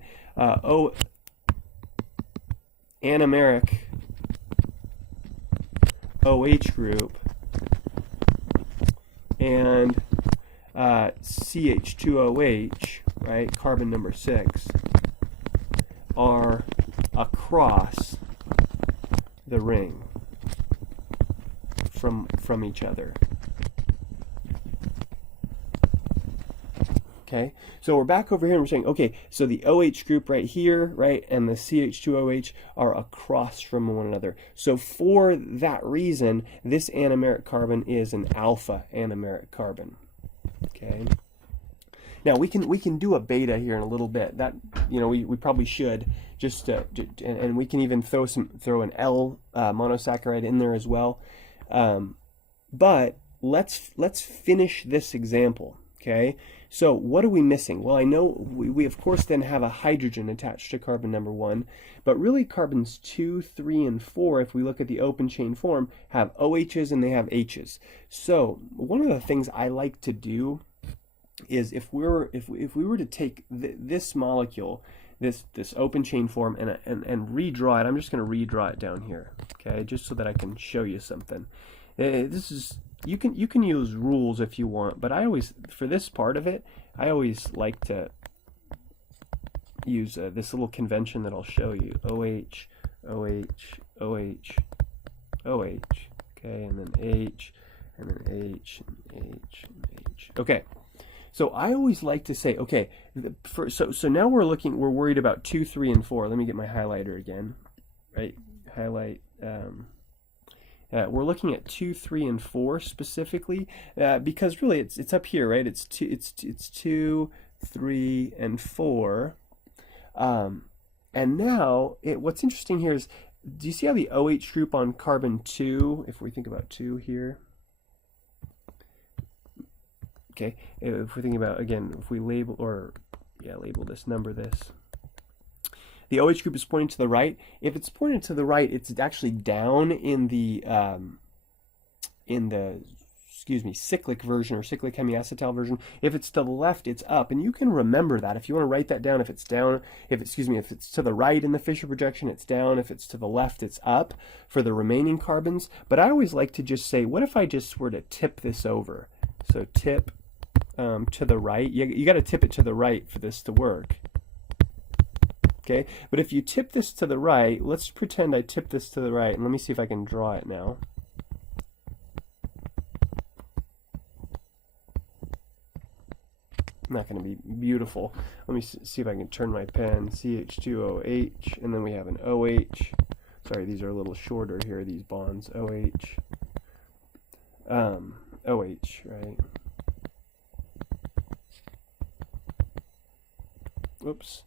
anomeric OH group and CH2OH, right, carbon number 6, are across the ring from each other. Okay, so we're back over here and we're saying, okay, so the OH group right here, right, and the CH2OH are across from one another. So for that reason, this anomeric carbon is an alpha anomeric carbon. Okay. Now we can do a beta here in a little bit. That, you know, we probably should just and we can even throw an L monosaccharide in there as well. But let's finish this example. Okay, so what are we missing? Well, I know we of course then have a hydrogen attached to carbon number 1, but really carbons 2, 3, and 4, if we look at the open chain form, have OHs and they have Hs. So one of the things I like to do is if we were to take this molecule, this open chain form, and redraw it, I'm just going to redraw it down here, okay, just so that I can show you something. This is, you can use rules if you want, but I always, for this part of it, I always like to use this little convention that I'll show you. OH, OH, OH, OH, okay, and then H, and then H, and H, and H. Okay, so I always like to say, okay, so now we're worried about 2, 3, and 4. Let me get my highlighter again, right? Highlight. We're looking at 2, 3, and 4 specifically because really it's up here, right? It's 2, 3, and 4. And now what's interesting here is, do you see how the OH group on carbon 2, if we think about 2 here, okay, if we're thinking about, again, if we label this, number this, the OH group is pointing to the right. If it's pointed to the right, it's actually down in the cyclic version or cyclic hemiacetal version. If it's to the left, it's up, and you can remember that. If you want to write that down, if it's down, if it's to the right in the Fisher projection, it's down. If it's to the left, it's up for the remaining carbons. But I always like to just say, what if I just were to tip this over? So tip to the right. You got to tip it to the right for this to work. Okay, but if you tip this to the right, let's pretend I tip this to the right, and let me see if I can draw it now. Not going to be beautiful. Let me see if I can turn my pen. CH2OH, and then we have an OH. Sorry, these are a little shorter here, these bonds. OH. OH, right? Oops.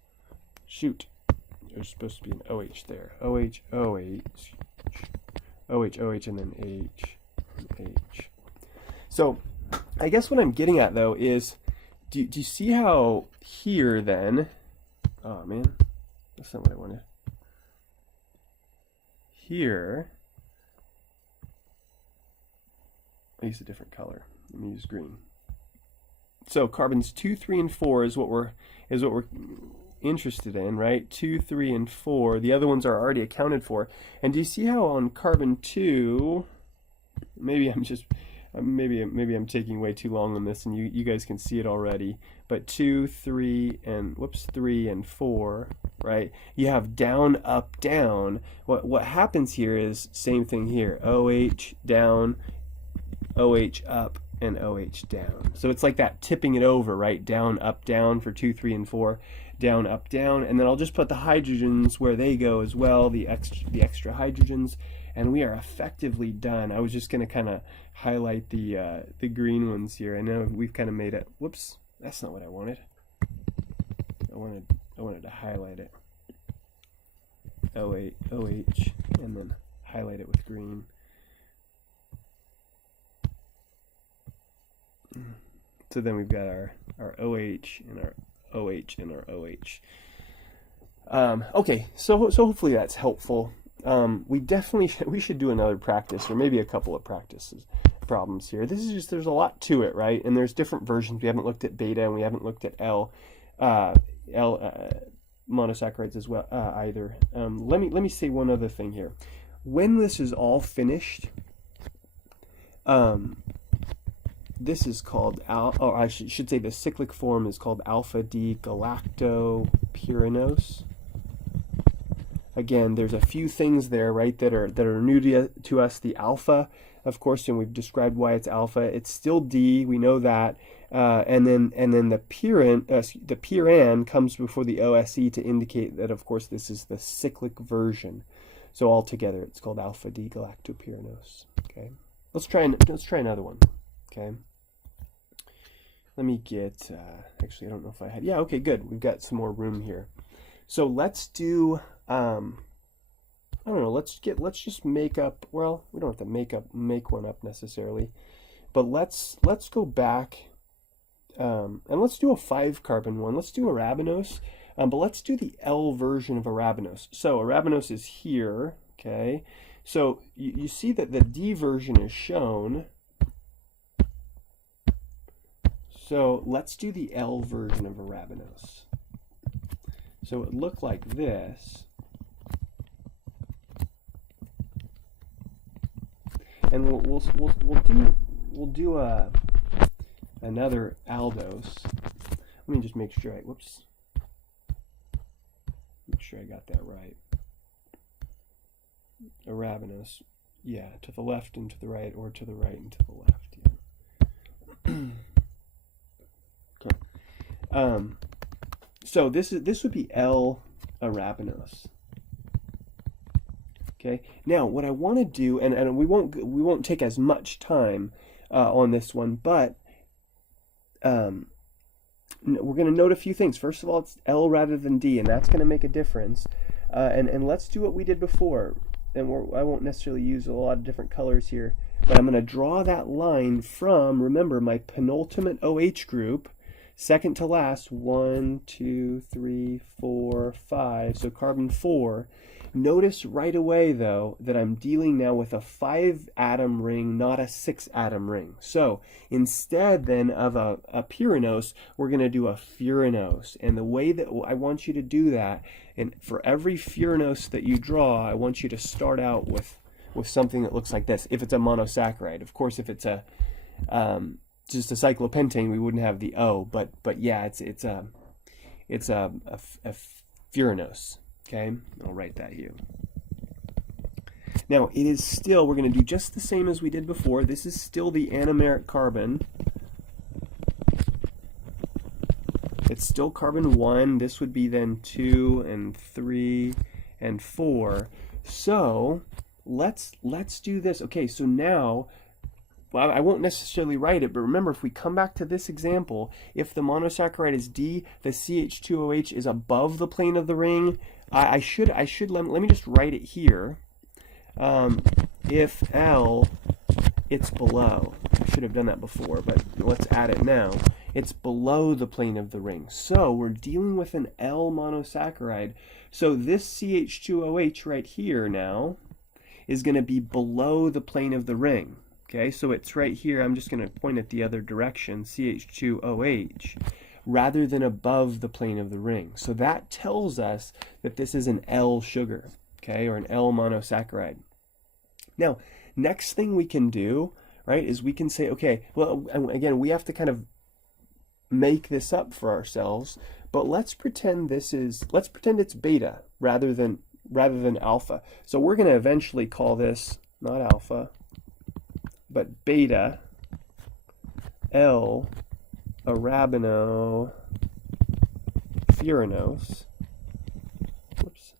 Shoot. There's supposed to be an OH there. OH, OH. OH, OH, and then H, and H. So, I guess what I'm getting at, though, is, do you see how here, then, oh, man, that's not what I wanted. Here, I use a different color. Let me use green. So carbons 2, 3, and 4 is what we're interested in, right? 2, 3, and 4. The other ones are already accounted for. And do you see how on carbon 2, maybe I'm just maybe I'm taking way too long on this, and you guys can see it already. But 2, 3, and 3 and 4, right? You have down, up, down. What happens here is same thing here. OH down, OH up, and OH down. So it's like that tipping it over, right? Down, up, down for 2, 3, and 4. Down, up, down. And then I'll just put the hydrogens where they go as well, the extra hydrogens, and we are effectively done. I was just going to kind of highlight the green ones here. I know we've kind of made it. Whoops, that's not what I wanted. I wanted to highlight it. OH, and then highlight it with green. So then we've got our OH and our OH and our OH. Okay, so hopefully that's helpful. We should do another practice, or maybe a couple of problems here. This is just, there's a lot to it, right? And there's different versions. We haven't looked at beta, and we haven't looked at L monosaccharides as well either. Let me say one other thing here. When this is all finished, this is called or I should say the cyclic form is called alpha D galactopyranose. Again, there's a few things there, right, that are new to us. The alpha, of course, and we've described why it's alpha. It's still D, we know that, and then the pyran comes before the OSE to indicate that, of course, this is the cyclic version. So altogether, it's called alpha D galactopyranose. Okay, let's try another one. Okay, let me get. Actually, I don't know if I had. Yeah, okay, good. We've got some more room here. So let's do. I don't know. Let's just make up. Well, we don't have to make one up necessarily, but let's go back, and let's do a 5-carbon one. Let's do arabinose, but let's do the L version of arabinose. So arabinose is here. Okay, so you see that the D version is shown. So let's do the L version of arabinose. So it looked like this. And we'll do another aldose. Let me just make sure make sure I got that right. Arabinose, yeah, to the left and to the right, or to the right and to the left. Yeah. Okay. So this would be L arabinose. Okay. Now, what I want to do, and we won't take as much time on this one, but we're going to note a few things. First of all, it's L rather than D, and that's going to make a difference. And let's do what we did before. And I won't necessarily use a lot of different colors here, but I'm going to draw that line from, remember, my penultimate OH group, second to last, 1, 2, 3, 4, 5, so carbon 4. Notice right away, though, that I'm dealing now with a 5-atom ring, not a 6-atom ring. So instead, then, of a pyranose, we're going to do a furanose. And the way that I want you to do that, and for every furanose that you draw, I want you to start out with something that looks like this, if it's a monosaccharide. Of course, if it's a just a cyclopentane, we wouldn't have the O, but yeah, it's a furanose. Okay, I'll write that here. Now, it is still, we're going to do just the same as we did before. This is still the anomeric carbon. It's still carbon 1. This would be then 2 and 3 and 4. So let's do this. Okay, so now, well, I won't necessarily write it, but remember, if we come back to this example, if the monosaccharide is D, the CH2OH is above the plane of the ring. I should let me just write it here. If L, it's below. I should have done that before, but let's add it now. It's below the plane of the ring. So we're dealing with an L monosaccharide. So this CH2OH right here now is going to be below the plane of the ring. Okay, so it's right here. I'm just going to point it the other direction, Ch2OH, rather than above the plane of the ring. So that tells us that this is an L sugar, okay, or an L monosaccharide. Now, next thing we can do, right, is we can say, okay, well, again, we have to kind of make this up for ourselves, but let's pretend it's beta rather than alpha. So we're going to eventually call this not alpha, but beta L-arabinofuranose. Whoops.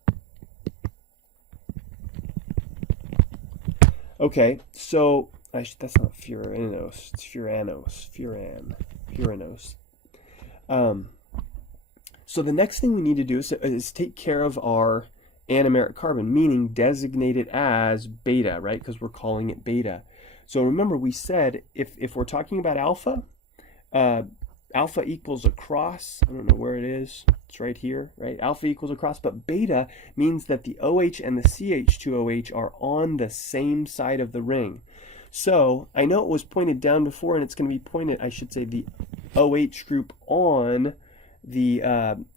Okay, so that's not furanose, it's furanose. So the next thing we need to do is take care of our anomeric carbon, meaning designate it as beta, right? Because we're calling it beta. So remember, we said if we're talking about alpha, alpha equals across. I don't know where it is. It's right here, right? Alpha equals across, but beta means that the OH and the CH2OH are on the same side of the ring. So I know it was pointed down before, and it's going to be pointed, I should say, the OH group on the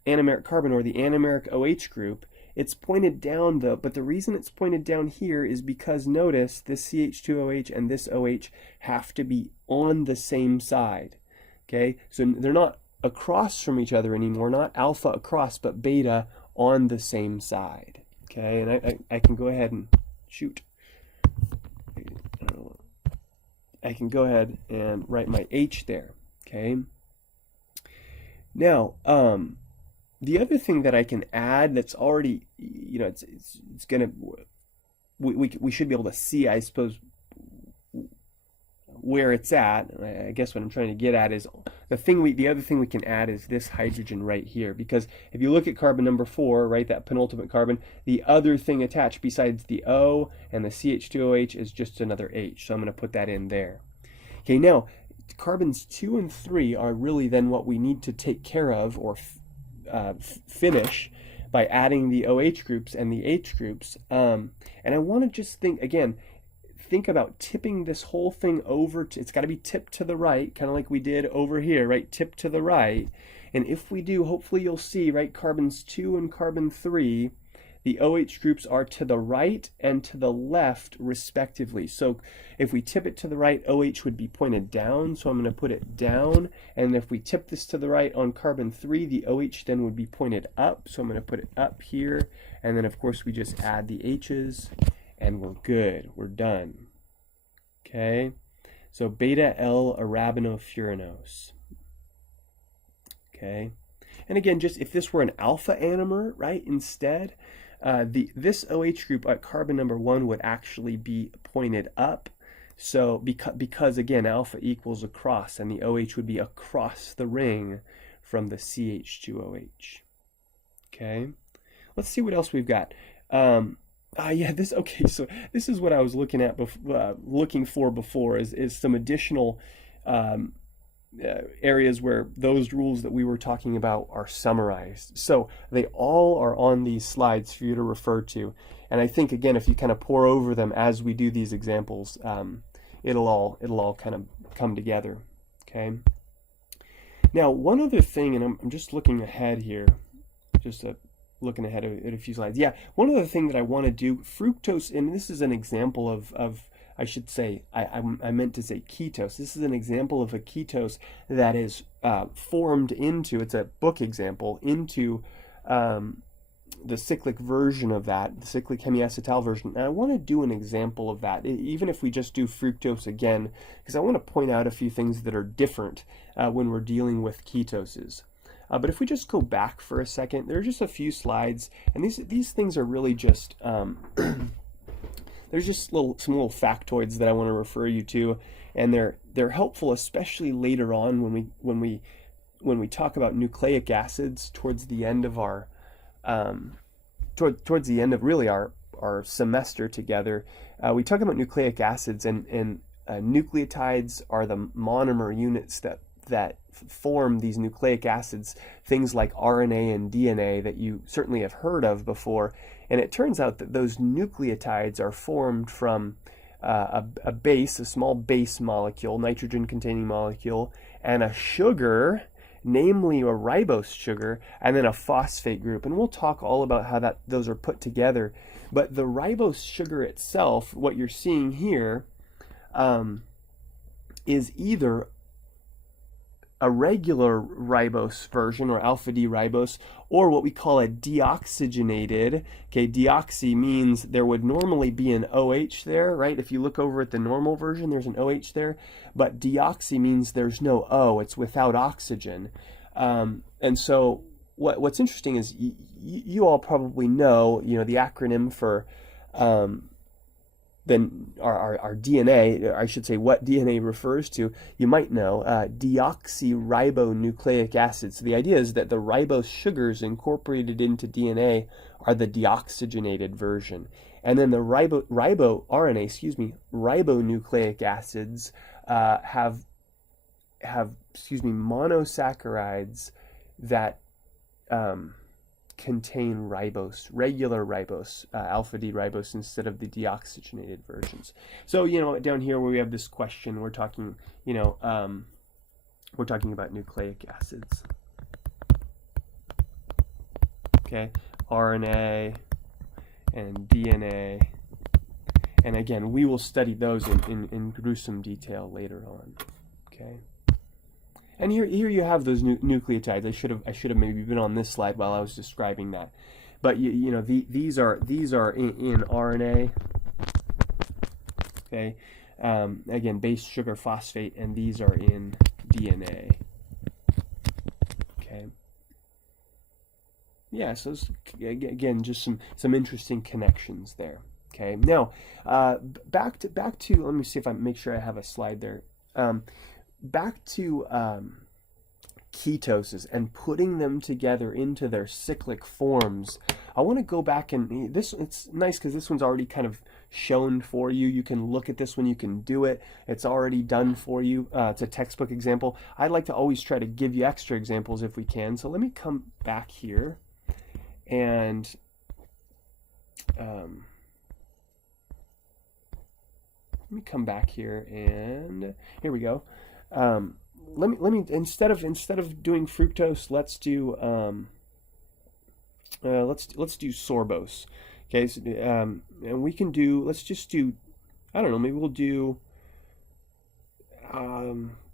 anomeric carbon, or the anomeric OH group. It's pointed down though, but the reason it's pointed down here is because notice this CH2OH and this OH have to be on the same side. Okay, so they're not across from each other anymore, not alpha across, but beta on the same side. Okay, and I can go ahead and shoot. I can go ahead and write my H there. Okay. Now, the other thing that I can add that's already, you know, it's gonna, we should be able to see, I suppose, where it's at. I guess what I'm trying to get at is the other thing we can add is this hydrogen right here, because if you look at carbon number 4, right, that penultimate carbon, the other thing attached besides the O and the CH2OH is just another H. So I'm going to put that in there. Okay, now carbons 2 and 3 are really then what we need to take care of or finish by adding the OH groups and the H groups. And I want to just think about tipping this whole thing over. It's got to be tipped to the right, kind of like we did over here, right? Tip to the right. And if we do, hopefully you'll see, right, carbons 2 and carbon 3, the OH groups are to the right and to the left respectively. So if we tip it to the right, OH would be pointed down, so I'm going to put it down. And if we tip this to the right on carbon 3, the OH then would be pointed up, so I'm going to put it up here. And then of course we just add the H's and we're good, we're done. Okay, so beta L-arabinofuranose. Okay, and again, just if this were an alpha anomer, right, instead, this OH group at carbon number 1 would actually be pointed up. So because again, alpha equals across, and the OH would be across the ring from the CH2OH. Okay, let's see what else we've got. Okay, so this is what I was looking at looking for before is some additional areas where those rules that we were talking about are summarized. So they all are on these slides for you to refer to. And I think, again, if you kind of pour over them as we do these examples, it'll all kind of come together. Okay. Now, one other thing, and I'm just looking ahead here, looking ahead at a few slides. Yeah, one other thing that I want to do, fructose, and this is an example of I should say, I meant to say ketose. This is an example of a ketose that is formed into, it's a book example, into the cyclic version of that, the cyclic hemiacetal version. And I want to do an example of that, even if we just do fructose again, because I want to point out a few things that are different when we're dealing with ketoses. But if we just go back for a second, there are just a few slides, and these things are really just there's just some little factoids that I want to refer you to, and they're helpful, especially later on when we talk about nucleic acids towards the end of our towards the end of really our semester together. We talk about nucleic acids, and nucleotides are the monomer units that form these nucleic acids, things like RNA and DNA that you certainly have heard of before. And it turns out that those nucleotides are formed from a base, a small base molecule, nitrogen-containing molecule, and a sugar, namely a ribose sugar, and then a phosphate group. And we'll talk all about how those are put together. But the ribose sugar itself, what you're seeing here, is either a regular ribose version, or alpha D ribose, or what we call a deoxygenated. Okay, deoxy means there would normally be an OH there, right? If you look over at the normal version, there's an OH there, but deoxy means there's no O, it's without oxygen. And so what's interesting is you all probably know, the acronym for then our DNA, I should say what DNA refers to, you might know, deoxyribonucleic acid. So the idea is that the ribose sugars incorporated into DNA are the deoxygenated version. And then the ribonucleic acids have monosaccharides that contain ribose, regular ribose, alpha D ribose, instead of the deoxygenated versions. So down here where we have this question, we're talking about nucleic acids. Okay, RNA and DNA, and again we will study those in gruesome detail later on. Okay. And here you have those nucleotides. I should have maybe been on this slide while I was describing that. But these are in RNA. Okay, again, base, sugar, phosphate, and these are in DNA. Okay. Yeah. So again, just some interesting connections there. Okay. Now, back to. Let me see if I make sure I have a slide there. Back to ketoses and putting them together into their cyclic forms. I want to go back and it's nice because this one's already kind of shown for you. You can look at this one, you can do it. It's already done for you. It's a textbook example. I'd like to always try to give you extra examples if we can. So let me come back here and and here we go. Let me instead of doing fructose, let's do sorbose. Okay, so, and we can do. Let's just do. I don't know. Maybe we'll do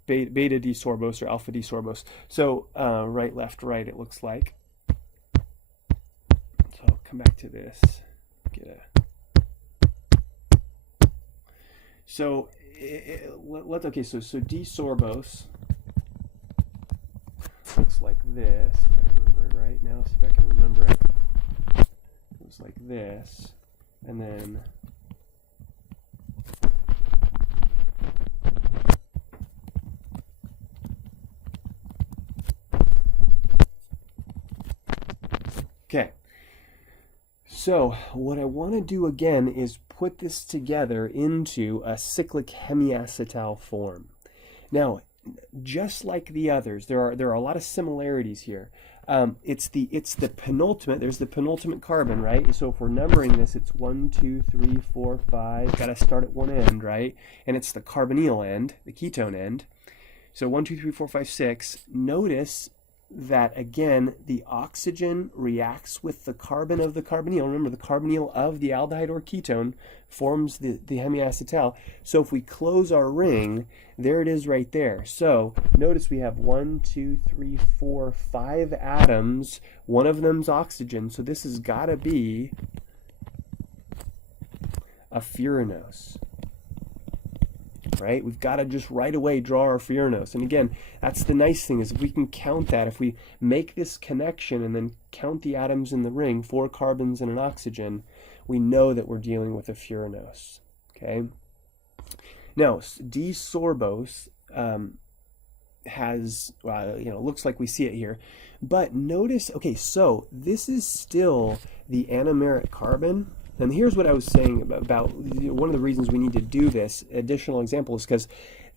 beta D sorbose or alpha D sorbose. So right, left, right. It looks like. So I'll come back to this. So so D sorbose looks like this, if I remember it right now. See if I can remember it. It looks like this, and then okay. So what I want to do again is put this together into a cyclic hemiacetal form. Now, just like the others, there are a lot of similarities here. It's the penultimate. There's the penultimate carbon, right? So if we're numbering this, it's 1, 2, 3, 4, 5. Got to start at one end, right? And it's the carbonyl end, the ketone end. So 1, 2, 3, 4, 5, 6. Notice that again, the oxygen reacts with the carbon of the carbonyl. Remember, the carbonyl of the aldehyde or ketone forms the hemiacetal. So if we close our ring, there it is right there. So notice we have 1, 2, 3, 4, 5 atoms. One of them's oxygen. So this has got to be a furanose. Right? We've got to just right away draw our furanose. And again, that's the nice thing, is if we can count that, if we make this connection and then count the atoms in the ring, 4 carbons and an oxygen, we know that we're dealing with a furanose. Okay? Now, D-sorbose has, looks like we see it here. But notice, okay, so this is still the anomeric carbon. And here's what I was saying about one of the reasons we need to do this additional example is because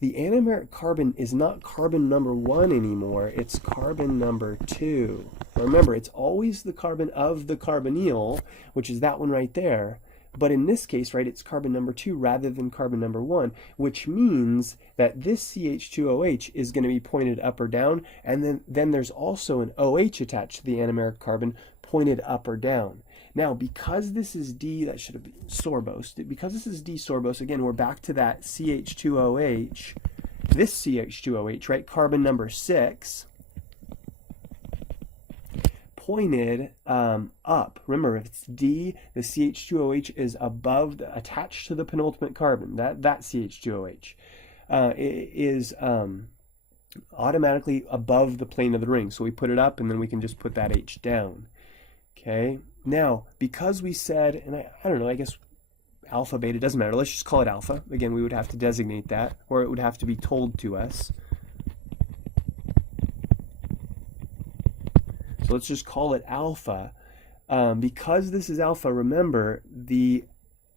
the anomeric carbon is not carbon number 1 anymore, it's carbon number 2. Remember, it's always the carbon of the carbonyl, which is that one right there, But in this case, right, it's carbon number 2 rather than carbon number 1, which means that this CH2OH is going to be pointed up or down, and then there's also an OH attached to the anomeric carbon pointed up or down. Now, because this is that should have been sorbose, because this is D-sorbose, again, we're back to that CH2OH, this CH2OH, right, carbon number 6, pointed up. Remember, if it's D, the CH2OH is above, attached to the penultimate carbon. That CH2OH is automatically above the plane of the ring. So we put it up, and then we can just put that H down. Okay. Now, because we said, and I don't know, I guess alpha, beta, doesn't matter. Let's just call it alpha. Again, we would have to designate that, or it would have to be told to us. So let's just call it alpha. Because this is alpha, remember, the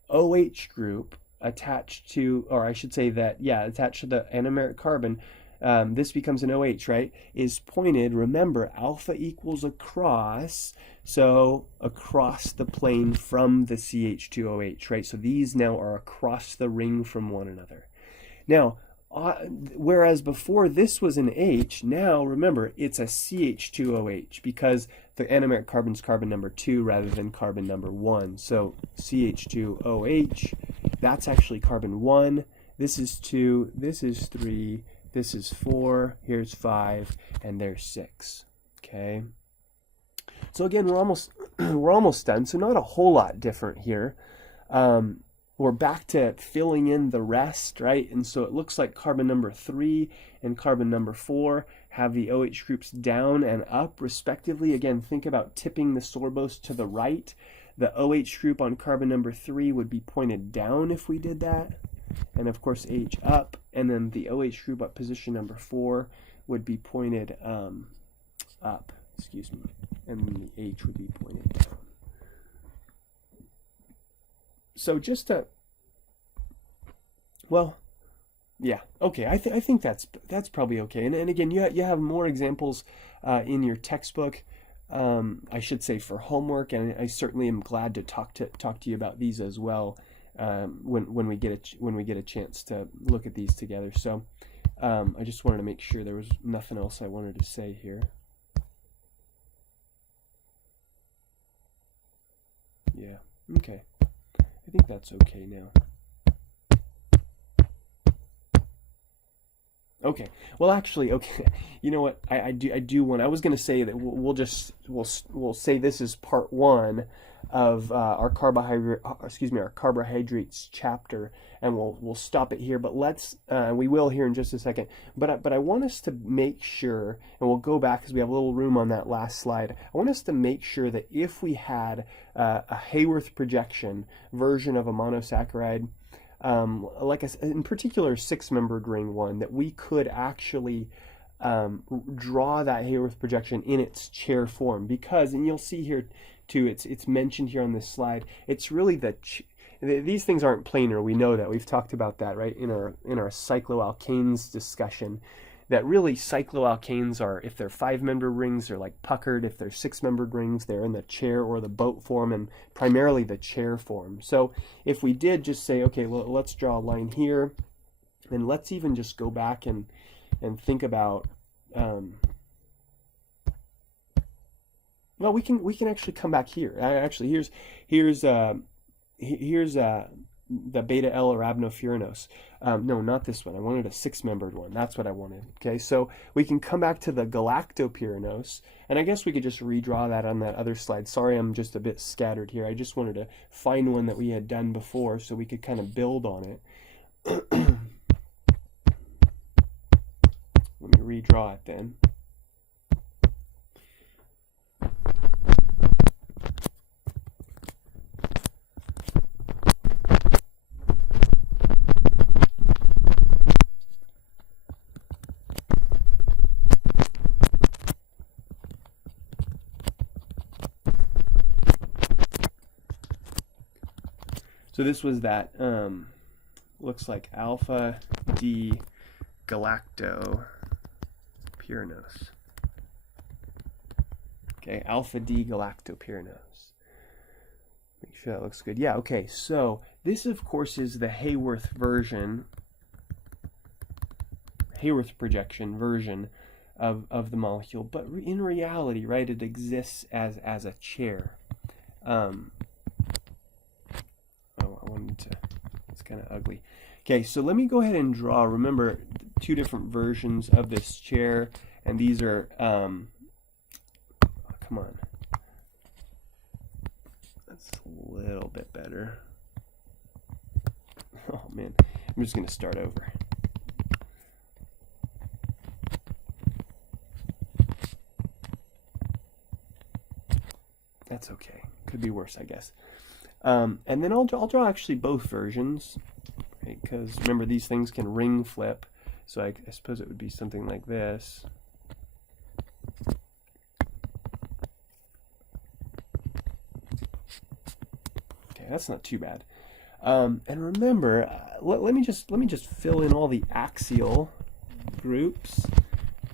OH group attached to, or I should say that, yeah, attached to the anomeric carbon, this becomes an OH, right, is pointed, remember, alpha equals across, so across the plane from the CH2OH, right? So these now are across the ring from one another. Now, whereas before this was an H, now remember it's a CH2OH because the anomeric carbon's carbon number 2 rather than carbon number 1. So CH2OH, that's actually carbon 1. This is 2, this is 3, this is 4, here's 5, and there's 6. Okay. So again, we're almost done. So not a whole lot different here. We're back to filling in the rest, right? And so it looks like carbon number 3 and carbon number 4 have the OH groups down and up respectively. Again, think about tipping the sorbose to the right. The OH group on carbon number 3 would be pointed down if we did that. And of course H up. And then the OH group at position number 4 would be pointed up, excuse me. And then the H would be pointed down. So just to, well, yeah, okay. I think that's probably okay. And again, you have more examples in your textbook. I should say for homework, and I certainly am glad to talk to you about these as well when we get a chance to look at these together. So I just wanted to make sure there was nothing else I wanted to say here. Yeah. Okay. I think that's okay now. Okay. Well, actually, okay. You know what? I do want. I was going to say that we'll say this is part 1 of our carbohydrates chapter, and we'll stop it here. But we will here in just a second. But I want us to make sure, and we'll go back because we have a little room on that last slide. I want us to make sure that if we had a Hayworth projection version of a monosaccharide, like in particular 6-membered ring one, that we could actually draw that Hayworth projection in its chair form, because, and you'll see here too, it's mentioned here on this slide, it's really these things aren't planar. We know that. We've talked about that, right, in our cycloalkanes discussion, that really cycloalkanes are, if they're 5-membered rings, they're like puckered. If they're 6-membered rings, they're in the chair or the boat form, and primarily the chair form. So if we did just say, okay, well, let's draw a line here, and let's even just go back and think about, well, we can actually come back here. Actually, here's the beta L arabnofuranose. No, not this one. I wanted a 6-membered one. That's what I wanted. Okay, so we can come back to the galactopyranose, and I guess we could just redraw that on that other slide. Sorry, I'm just a bit scattered here. I just wanted to find one that we had done before so we could kind of build on it. Let me redraw it then. So this was that, looks like alpha D galactopyranose. Okay, alpha D galactopyranose. Make sure that looks good. Yeah, okay, so this of course is the Haworth projection version of the molecule, but in reality, right, it exists as a chair. Oh, I wanted to, it's kind of ugly. Okay, so let me go ahead and draw, remember, two different versions of this chair, and these are, come on. That's a little bit better. Oh man, I'm just going to start over. That's okay. Could be worse, I guess. And then I'll draw actually both versions, right? Because remember, these things can ring flip, so I suppose it would be something like this. Okay, that's not too bad. And remember, let me just fill in all the axial groups,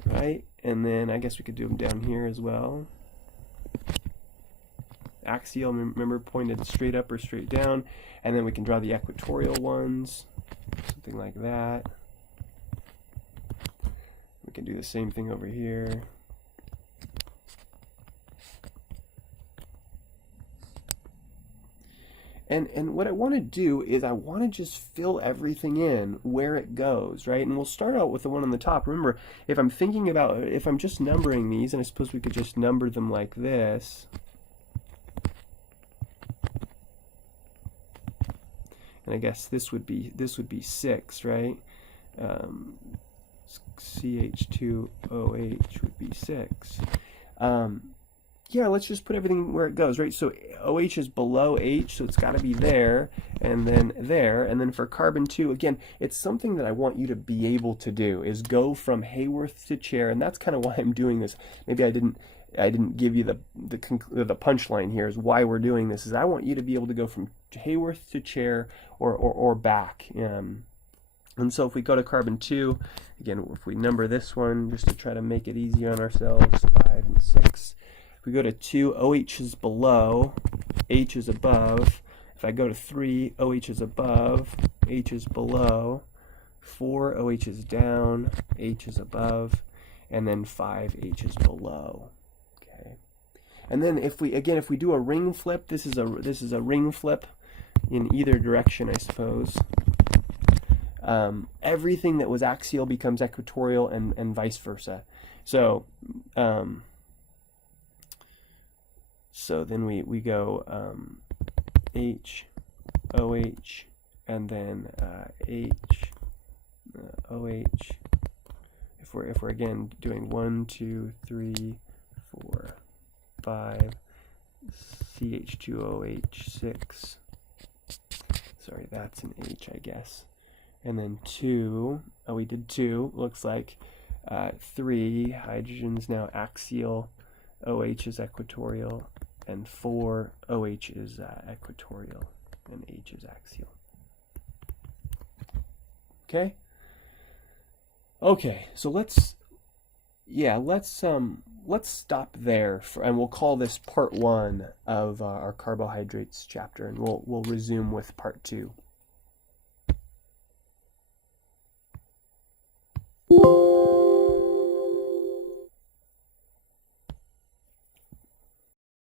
right? And then I guess we could do them down here as well. Axial, remember, pointed straight up or straight down, and then we can draw the equatorial ones, something like that. We can do the same thing over here. And what I want to do is I want to just fill everything in where it goes, right? And we'll start out with the one on the top. Remember, if I'm thinking about, if I'm just numbering these, and I suppose we could just number them like this. And I guess this would be 6, right? CH2OH would be 6. Yeah, let's just put everything where it goes, right? So OH is below H, so it's got to be there, and then there. And then for carbon 2, again, it's something that I want you to be able to do, is go from Haworth to chair, and that's kind of why I'm doing this. Maybe I didn't give you the punchline here, is why we're doing this, is I want you to be able to go from Haworth to chair or back. And so if we go to carbon 2, again, if we number this one just to try to make it easier on ourselves, 5 and 6. If we go to 2, OH is below, H is above. If I go to 3, OH is above, H is below. 4, OH is down, H is above. And then 5, H is below. Okay. And then if we do a ring flip, this is a ring flip in either direction, I suppose. Everything that was axial becomes equatorial, and vice versa. So so then we go H, OH, and then H, OH. If we're again doing 1, 2, 3, 4, 5, CH2OH, 6. Sorry, that's an H, I guess. And then 2, oh, we did 2, looks like 3, hydrogen's now axial, OH is equatorial, and 4, OH is equatorial, and H is axial. Okay? Okay, so let's stop there, and we'll call this part 1 of our carbohydrates chapter, and we'll resume with part 2.